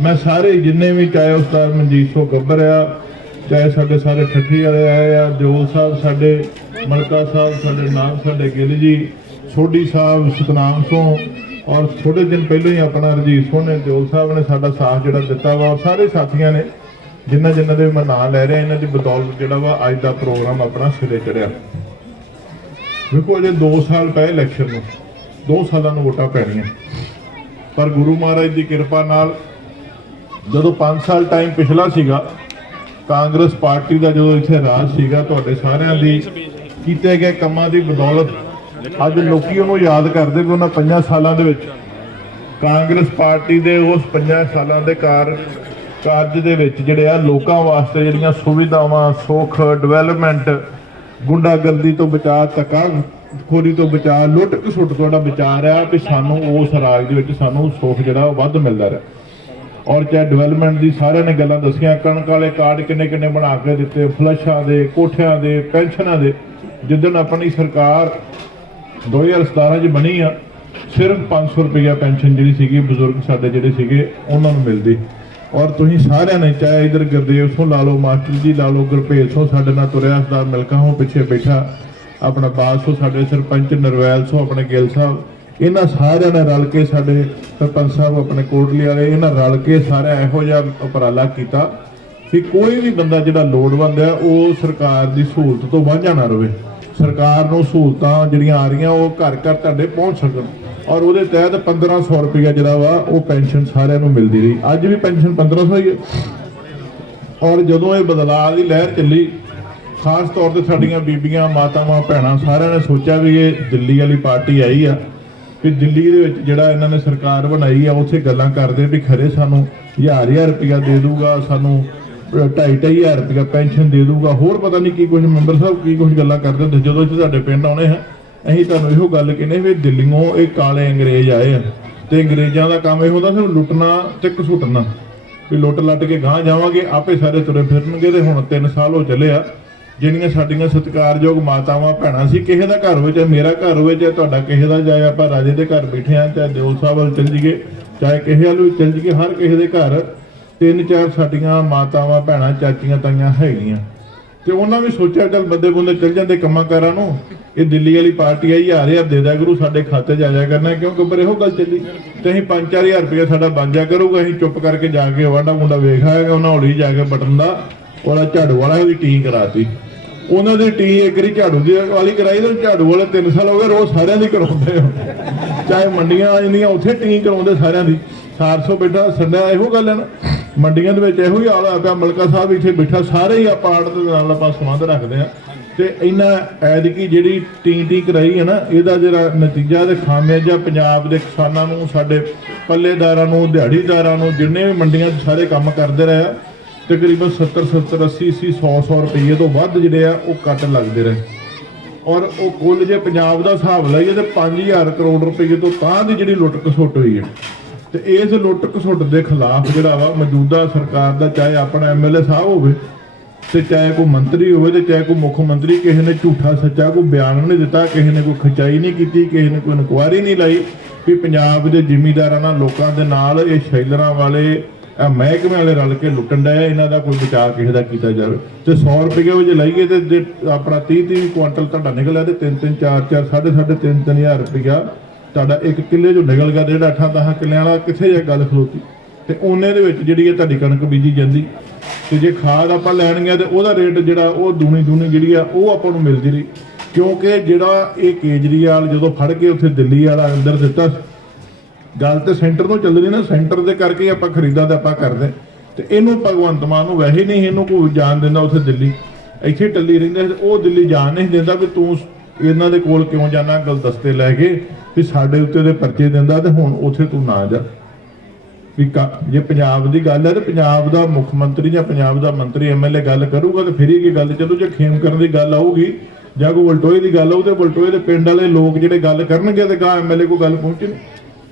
ਮੈਂ ਸਾਰੇ, ਜਿੰਨੇ ਵੀ ਚਾਹੇ ਉਸਤਾਦ ਮਨਜੀਤ ਸੋ ਗੱਬਰ ਆ, ਚਾਹੇ ਸਾਡੇ ਸਾਰੇ ਠੱਠੀ ਵਾਲੇ ਆਏ ਆ, ਦਿਓਲ ਸਾਹਿਬ ਸਾਡੇ, ਮਲਕਾ ਸਾਹਿਬ ਸਾਡੇ ਨਾਮ ਸਾਡੇ ਗਿੱਲ ਜੀ, ਸੋਢੀ ਸਾਹਿਬ ਸਤਨਾਮ ਸਿੰਘ ਔਰ ਥੋੜੇ ਦਿਨ ਪਹਿਲਾਂ ਹੀ ਆਪਣਾ ਰਜੀਤ ਸਿੰਘ ਨੇ, ਦਿਓਲ ਸਾਹਿਬ ਨੇ ਸਾਡਾ ਸਾਥ ਜਿਹੜਾ ਦਿੱਤਾ ਵਾ ਔਰ ਸਾਰੇ ਸਾਥੀਆਂ ਨੇ। ਜਿਨ੍ਹਾਂ ਜਿਨ੍ਹਾਂ ਦੇ ਮੈਂ ਨਾਂ ਲੈ ਰਿਹਾ, ਇਹਨਾਂ ਦੀ ਬਦੌਲਤ ਜਿਹੜਾ ਵਾ ਅੱਜ ਦਾ ਪ੍ਰੋਗਰਾਮ ਆਪਣਾ ਸਿਰੇ ਚੜਿਆ ਵੇਖੋ, ਅਜੇ 2 ਸਾਲ ਪਏ ਇਲੈਕਸ਼ਨ ਨੂੰ। 2 ਸਾਲਾਂ ਨੂੰ ਵੋਟਾਂ ਪੈਣੀਆਂ। ਪਰ ਗੁਰੂ ਮਹਾਰਾਜ ਦੀ ਕਿਰਪਾ ਨਾਲ ਜਦੋਂ 5 ਸਾਲ ਟਾਈਮ ਪਿਛਲਾ ਸੀਗਾ, ਕਾਂਗਰਸ ਪਾਰਟੀ ਦਾ ਜਦੋਂ ਇੱਥੇ ਰਾਜ ਸੀਗਾ, ਤੁਹਾਡੇ ਸਾਰਿਆਂ ਦੀ ਕੀਤੇ ਗਏ ਕੰਮਾਂ ਦੀ ਬਦੌਲਤ ਅੱਜ ਲੋਕੀ ਉਹਨੂੰ ਯਾਦ ਕਰਦੇ ਵੀ ਉਹਨਾਂ 5 ਸਾਲਾਂ ਦੇ ਵਿੱਚ ਕਾਂਗਰਸ ਪਾਰਟੀ ਦੇ ਉਸ 5 ਸਾਲਾਂ ਦੇ ਕਾਰਨ ਕਾਰਜ ਦੇ ਵਿੱਚ ਜਿਹੜੇ ਆ ਲੋਕਾਂ ਵਾਸਤੇ ਜਿਹੜੀਆਂ ਸੁਵਿਧਾਵਾਂ, ਸੁੱਖ ਡਿਵੈਲਪਮੈਂਟ ਗੁੰਡਾਗਰਦੀ ਤੋਂ ਬਚਾਅ ਤਕਾ ਖੋਰੀ ਤੋਂ ਬਚਾਅ ਲੁੱਟ ਖਸੁੱਟ ਤੋਂ ਜਿਹੜਾ ਬਚਾ ਰਿਹਾ ਵੀ ਸਾਨੂੰ ਉਸ ਰਾਜ ਦੇ ਵਿੱਚ ਸਾਨੂੰ ਸੁੱਖ ਜਿਹੜਾ ਉਹ ਵੱਧ ਮਿਲਦਾ ਰਿਹਾ। ਔਰ ਚਾਹੇ ਡਿਵੈਲਪਮੈਂਟ ਦੀ ਸਾਰਿਆਂ ਨੇ ਗੱਲਾਂ ਦੱਸੀਆਂ, ਕਣਕ ਵਾਲੇ ਕਾਰਡ ਕਿੰਨੇ ਕਿੰਨੇ ਬਣਾ ਕੇ ਦਿੱਤੇ, ਫਲਸ਼ਾਂ ਦੇ, ਕੋਠਿਆਂ ਦੇ, ਪੈਨਸ਼ਨਾਂ ਦੇ, ਜਿੱਦਣ ਆਪਣੀ ਸਰਕਾਰ 2017 ਚ ਬਣੀ ਆ, ਸਿਰਫ 500 ਰੁਪਇਆ ਪੈਨਸ਼ਨ ਜਿਹੜੀ ਸੀਗੀ, ਬਜ਼ੁਰਗ ਸਾਡੇ ਜਿਹੜੇ ਸੀਗੇ, ਉਹਨਾਂ ਨੂੰ ਮਿਲਦੀ। ਔਰ ਤੁਸੀਂ ਸਾਰਿਆਂ ਨੇ ਚਾਹੇ ਇਧਰ ਗੁਰਦੇਵ ਸਿੰਘ ਲਾ ਲਓ, ਮਾਸਟਰ ਜੀ ਲਾ ਲਓ ਗੁਰਪੇਲ ਸਿੰਘ ਸਾਡੇ ਨਾਲ ਤੁਰਿਆ ਸਰਦਾਰ ਮਿਲਕਾ ਹੋ ਪਿੱਛੇ ਬੈਠਾ, ਆਪਣਾ ਬਾਦ ਸਾਡੇ ਸਰਪੰਚ ਨਰਵੈਲ ਸਿੰਘ, ਆਪਣੇ ਗਿੱਲ ਸਾਹਿਬ, ਇਹਨਾਂ ਸਾਰਿਆਂ ਨੇ ਰਲ ਕੇ ਸਾਡੇ ਸਰਪੰਚ ਸਾਹਿਬ ਆਪਣੇ ਕੋਟਲੀ ਵਾਲੇ, ਇਹਨਾਂ ਰਲ ਕੇ ਸਾਰਿਆਂ ਇਹੋ ਜਿਹਾ ਉਪਰਾਲਾ ਕੀਤਾ ਕਿ ਕੋਈ ਵੀ ਬੰਦਾ ਜਿਹੜਾ ਲੋੜਵੰਦ ਹੈ, ਉਹ ਸਰਕਾਰ ਦੀ ਸਹੂਲਤ ਤੋਂ ਵਾਂਝਾ ਨਾ ਰਹੇ ਸਰਕਾਰ ਨੂੰ ਸਹੂਲਤਾਂ ਜਿਹੜੀਆਂ ਆ ਰਹੀਆਂ, ਉਹ ਘਰ ਘਰ ਤੁਹਾਡੇ ਪਹੁੰਚ ਸਕਣ। ਔਰ ਉਹਦੇ ਤਹਿਤ 1500 ਰੁਪਇਆ ਜਿਹੜਾ ਵਾ, ਉਹ ਪੈਨਸ਼ਨ ਸਾਰਿਆਂ ਨੂੰ ਮਿਲਦੀ ਰਹੀ। ਅੱਜ ਵੀ ਪੈਨਸ਼ਨ 1500 ਹੀ ਹੈ। ਔਰ ਜਦੋਂ ਇਹ ਬਦਲਾਅ ਦੀ ਲਹਿਰ ਚੱਲੀ, ਖਾਸ ਤੌਰ ਤੇ ਸਾਡੀਆਂ ਬੀਬੀਆਂ, ਮਾਤਾਵਾਂ, ਭੈਣਾਂ ਸਾਰਿਆਂ ਨੇ ਸੋਚਿਆ ਵੀ ਇਹ ਦਿੱਲੀ ਵਾਲੀ ਪਾਰਟੀ ਆਈ ਆ ਕਿ ਦਿੱਲੀ ਦੇ ਵਿੱਚ ਜਿਹੜਾ ਇਹਨਾਂ ਨੇ ਸਰਕਾਰ ਬਣਾਈ ਆ, ਉੱਥੇ ਗੱਲਾਂ ਕਰਦੇ ਵੀ ਖਰੇ ਸਾਨੂੰ ਹਜ਼ਾਰ ਹਜ਼ਾਰ ਰੁਪਇਆ ਦੇ ਦੂਗਾ ਸਾਨੂੰ ਅਹ ਢਾਈ ਢਾਈ ਹਜ਼ਾਰ ਰੁਪਇਆ ਪੈਨਸ਼ਨ ਦੇ ਦੂਗਾ ਹੋਰ ਪਤਾ ਨਹੀਂ ਕੀ ਕੁਝ ਮੈਂਬਰ ਸਾਹਿਬ ਕੀ ਕੁਝ ਗੱਲਾਂ ਕਰਦੇ ਹੁੰਦੇ, ਜਦੋਂ ਇੱਥੇ ਸਾਡੇ ਪਿੰਡ ਆਉਣੇ ਹੈ ਅਸੀਂ ਤੁਹਾਨੂੰ ਇਹੋ ਗੱਲ ਕਹਿੰਦੇ ਵੀ ਦਿੱਲੀੋਂ ਇਹ ਕਾਲੇ ਅੰਗਰੇਜ਼ ਆਏ ਆ ਤੇ ਅੰਗਰੇਜ਼ਾਂ ਦਾ ਕੰਮ ਇਹ ਹੁੰਦਾ ਸਿਰਫ ਲੁੱਟਣਾ ਤੇ ਘਸੁੱਟਣਾ ਵੀ ਲੁੱਟ ਲੱਟ ਕੇ ਗਾਂ ਜਾਵਾਂਗੇ, ਆਪੇ ਸਾਰੇ ਤੁਰੇ ਫਿਰਨਗੇ ਤੇ ਹੁਣ 3 ਸਾਲ ਹੋ ਚੱਲੇ ਆ। ਜਿਹੜੀਆਂ ਸਾਡੀਆਂ ਸਤਿਕਾਰਯੋਗ ਮਾਤਾਵਾਂ, ਭੈਣਾਂ ਸੀ, ਕਿਸੇ ਦਾ ਘਰ ਹੋਵੇ ਮੇਰਾ ਘਰ ਹੋਵੇ ਚਾਹੇ ਤੁਹਾਡਾ ਕਿਸੇ ਦਾ ਚਾਹੇ ਆਪਾਂ ਰਾਜੇ ਦੇ ਘਰ ਬੈਠੇ ਆ ਚਾਹੇ ਦਿਓਲ ਸਾਹਿਬ ਵੱਲ ਚੱਲ ਜੀਏ ਚਾਹੇ ਕਿਸੇ ਵੱਲ ਵੀ ਚੱਲ ਜੀਏ ਹਰ ਕਿਸੇ ਦੇ ਘਰ ਤਿੰਨ ਚਾਰ ਸਾਡੀਆਂ ਮਾਤਾਵਾਂ, ਭੈਣਾਂ, ਚਾਚੀਆਂ, ਤਾਈਆਂ ਹੈਗੀਆਂ। ਤੇ ਉਹਨਾਂ ਵੀ ਸੋਚਿਆ, ਚੱਲ ਬੰਦੇ ਬੰਦੇ ਚੱਲ ਜਾਂਦੇ ਕੰਮਾਂ ਕਾਰਾਂ ਨੂੰ। ਇਹ ਦਿੱਲੀ ਵਾਲੀ ਪਾਰਟੀ ਆਈ ਹਜ਼ਾਰ ਹਜ਼ਾਰ ਦੇ ਦਿਆ ਗੁਰੂ, ਸਾਡੇ ਖਾਤੇ 'ਚ ਆ ਜਾਇਆ ਕਰਨਾ, ਕਿਉਂਕਿ ਪਰ ਇਹੋ ਗੱਲ ਚੱਲੀ। ਤੇ ਅਸੀਂ 5-4000 ਰੁਪਏ ਸਾਡਾ ਬਣ ਜਾ ਕਰੂਗਾ, ਅਸੀਂ ਚੁੱਪ ਕਰਕੇ ਜਾ ਕੇ ਵਾਡਾ ਮੁੰਡਾ ਵੇਖ ਆਏਗਾ, ਉਹਨਾਂ ਹੌਲੀ ਜਾ ਕੇ ਬਟਨ ਦਾ ਉਹਦਾ ਝਾੜੂ ਵਾਲਾ ਉਹਦੀ ਟੀ ਕਰਾਤੀ। ਉਹਨਾਂ ਦੀ ਟੀ ਇੱਕ ਵਾਰੀ ਝਾੜੂ ਦੀ ਵਾਲੀ ਕਰਾਈ, ਤੇ ਝਾੜੂ ਵਾਲੇ 3 ਸਾਲ ਹੋ ਗਏ, ਰੋਜ਼ ਸਾਰਿਆਂ ਦੀ ਕਰਾਉਂਦੇ ਚਾਹੇ ਮੰਡੀਆਂ ਆ ਜਾਂਦੀਆਂ, ਉੱਥੇ ਟੀ ਕਰਾਉਂਦੇ ਸਾਰਿਆਂ ਦੀ। 400 ਬੈਠਾ ਸੰਡਿਆ ਇਹੋ ਗੱਲ ਹੈ ਨਾ। ਮੰਡੀਆਂ ਦੇ ਵਿੱਚ ਇਹੋ ਹੀ ਹਾਲ ਹੋਇਆ ਪਿਆ, ਮਲਕਾ ਸਾਹਿਬ ਇੱਥੇ ਬੈਠਾ, ਸਾਰੇ ਹੀ ਆਪਾਂ ਆੜ ਦੇ ਨਾਲ ਆਪਾਂ ਸੰਬੰਧ ਰੱਖਦੇ ਆ। ਤੇ ਇਹਨਾਂ ਐਦਕੀ ਜਿਹੜੀ ਟੀ ਟੀ ਕਰਾਈ ਹੈ ਨਾ, ਇਹਦਾ ਜਿਹੜਾ ਨਤੀਜਾ ਤੇ ਖਾਮਿਆਜਾ ਪੰਜਾਬ ਦੇ ਕਿਸਾਨਾਂ ਨੂੰ, ਸਾਡੇ ਪੱਲੇਦਾਰਾਂ ਨੂੰ, ਦਿਹਾੜੀਦਾਰਾਂ ਨੂੰ, ਜਿੰਨੇ ਵੀ ਮੰਡੀਆਂ 'ਚ ਸਾਰੇ ਕੰਮ ਕਰਦੇ ਰਹੇ ਆ, ਤਕਰੀਬਨ 70 70 80 80 100 100 ਰੁਪਏ ਤੋਂ ਵੱਧ ਜਿਹੜੇ ਆ, ਉਹ ਕੱਟ ਲੱਗਦੇ ਰਹੇ। ਔਰ ਉਹ ਕੁੱਲ ਜੇ ਪੰਜਾਬ ਦਾ ਹਿਸਾਬ ਲਾਈਏ ਤੇ 5000 ਕਰੋੜ ਰੁਪਏ ਤੋਂ ਤਾਂ ਦੀ ਜਿਹੜੀ ਲੁੱਟ ਖਸੁੱਟ ਹੋਈ ਹੈ। ਤੇ ਇਸ ਲੁੱਟ ਘਸੁੱਟ ਦੇ ਖਿਲਾਫ ਜਿਹੜਾ ਵਾ ਮੌਜੂਦਾ ਸਰਕਾਰ ਦਾ ਚਾਹੇ ਆਪਣਾ ਐਮਐਲਏ ਸਾਹਿਬ ਹੋਵੇ ਤੇ ਚਾਹੇ ਕੋਈ ਮੰਤਰੀ ਹੋਵੇ ਤੇ ਚਾਹੇ ਕੋਈ ਮੁੱਖ ਮੰਤਰੀ, ਕਿਸੇ ਨੇ ਝੂਠਾ ਸੱਚਾ ਕੋਈ ਬਿਆਨ ਨਹੀਂ ਦਿੱਤਾ, ਕਿਸੇ ਨੇ ਕੋਈ ਖਚਾਈ ਨਹੀਂ ਕੀਤੀ, ਕਿਸੇ ਨੇ ਕੋਈ ਇਨਕੁਆਇਰੀ ਨਹੀਂ ਲਾਈ ਵੀ ਪੰਜਾਬ ਦੇ ਜ਼ਿਮੀਂਦਾਰਾਂ ਨਾਲ ਲੋਕਾਂ ਦੇ ਨਾਲ ਇਹ ਸ਼ੈਲਰਾਂ ਵਾਲੇ ਆ ਮਹਿਕਮੇ ਵਾਲੇ ਰਲ ਕੇ ਲੁੱਟਣ ਡਏ ਇਹਨਾਂ ਦਾ ਕੋਈ ਵਿਚਾਰ ਕਿਸੇ ਦਾ ਕੀਤਾ ਜਾਵੇ। ਤੇ 100 ਰੁਪਏ ਉਹ ਜੇ ਲਾਈਏ ਤੇ ਜੇ ਆਪਣਾ 30 30 ਕੁਆਂਟਲ ਤੁਹਾਡਾ ਨਿਕਲਿਆ ਤੇ 3 3 4 4 3.5 3 3000 ਰੁਪਇਆ ਤੁਹਾਡਾ ਇੱਕ ਕਿੱਲੇ ਜੋ ਨਿਕਲ ਗਿਆ ਤੇ ਜਿਹੜਾ 8 10 ਕਿੱਲਿਆਂ ਵਾਲਾ ਕਿੱਥੇ ਜਾ ਗੱਲ ਖਲੋਤੀ? ਤੇ ਉਹਨੇ ਦੇ ਵਿੱਚ ਜਿਹੜੀ ਹੈ ਤੁਹਾਡੀ ਕਣਕ ਬੀਜੀ ਜਾਂਦੀ ਤੇ ਜੇ ਖਾਦ ਆਪਾਂ ਲੈਣਗੇ ਗਿਆ ਤੇ ਉਹਦਾ ਰੇਟ ਜਿਹੜਾ ਉਹ ਦੂਣੀ ਦੂਣੀ ਜਿਹੜੀ ਆ ਉਹ ਆਪਾਂ ਨੂੰ ਮਿਲਦੀ ਰਹੀ। ਕਿਉਂਕਿ ਜਿਹੜਾ ਇਹ ਕੇਜਰੀਵਾਲ ਜਦੋਂ ਫੜ ਕੇ ਉੱਥੇ ਦਿੱਲੀ ਵਾਲਾ ਅੰਦਰ ਦਿੱਤਾ ਸੀ, ਗੱਲ ਤੇ ਸੈਂਟਰ ਤੋਂ ਚੱਲਦੀ ਨਾ ਸੈਂਟਰ ਦੇ ਕਰਕੇ ਆਪਾਂ ਖਰੀਦਾ ਤੇ ਆਪਾਂ ਕਰਦੇ। ਤੇ ਇਹਨੂੰ ਭਗਵੰਤ ਮਾਨ ਨੂੰ ਵੈਸੇ ਨਹੀਂ ਇਹਨੂੰ ਕੋਈ ਜਾਣ ਦਿੰਦਾ ਉੱਥੇ ਦਿੱਲੀ। ਇੱਥੇ ਟੱਲੀ ਰਹਿੰਦਾ ਸੀ ਉਹ ਦਿੱਲੀ ਜਾਣ ਨਹੀਂ ਦਿੰਦਾ ਵੀ ਤੂੰ ਇਹਨਾਂ ਦੇ ਕੋਲ ਕਿਉਂ ਜਾਣਾ ਗੁਲਦਸਤੇ ਲੈ ਕੇ। ਵੀ ਸਾਡੇ ਉੱਤੇ ਦੇ ਪਰਚੇ ਦਿੰਦਾ ਤੇ ਹੁਣ ਉੱਥੇ ਤੂੰ ਨਾ ਜਾ। ਵੀ ਜੇ ਪੰਜਾਬ ਦੀ ਗੱਲ ਹੈ ਤੇ ਪੰਜਾਬ ਦਾ ਮੁੱਖ ਮੰਤਰੀ ਜਾਂ ਪੰਜਾਬ ਦਾ ਮੰਤਰੀ ਐਮਐਲਏ ਗੱਲ ਕਰੂਗਾ ਤੇ ਫਿਰ ਹੀ ਕੀ ਗੱਲ ਚੱਲੂ ਜੇ ਖੇਮ ਕਰਨ ਦੀ ਗੱਲ ਆਊਗੀ ਜਾਂ ਕੋਈ ਵਲਟੋਏ ਦੀ ਗੱਲ ਆਊ ਤੇ ਵਲਟੋਏ ਦੇ ਪਿੰਡ ਵਾਲੇ ਲੋਕ ਜਿਹੜੇ ਗੱਲ ਕਰਨਗੇ ਤੇ ਗਾਂ ਐਮਐਲਏ ਕੋਲ ਗੱਲ ਪਹੁੰਚਣੀ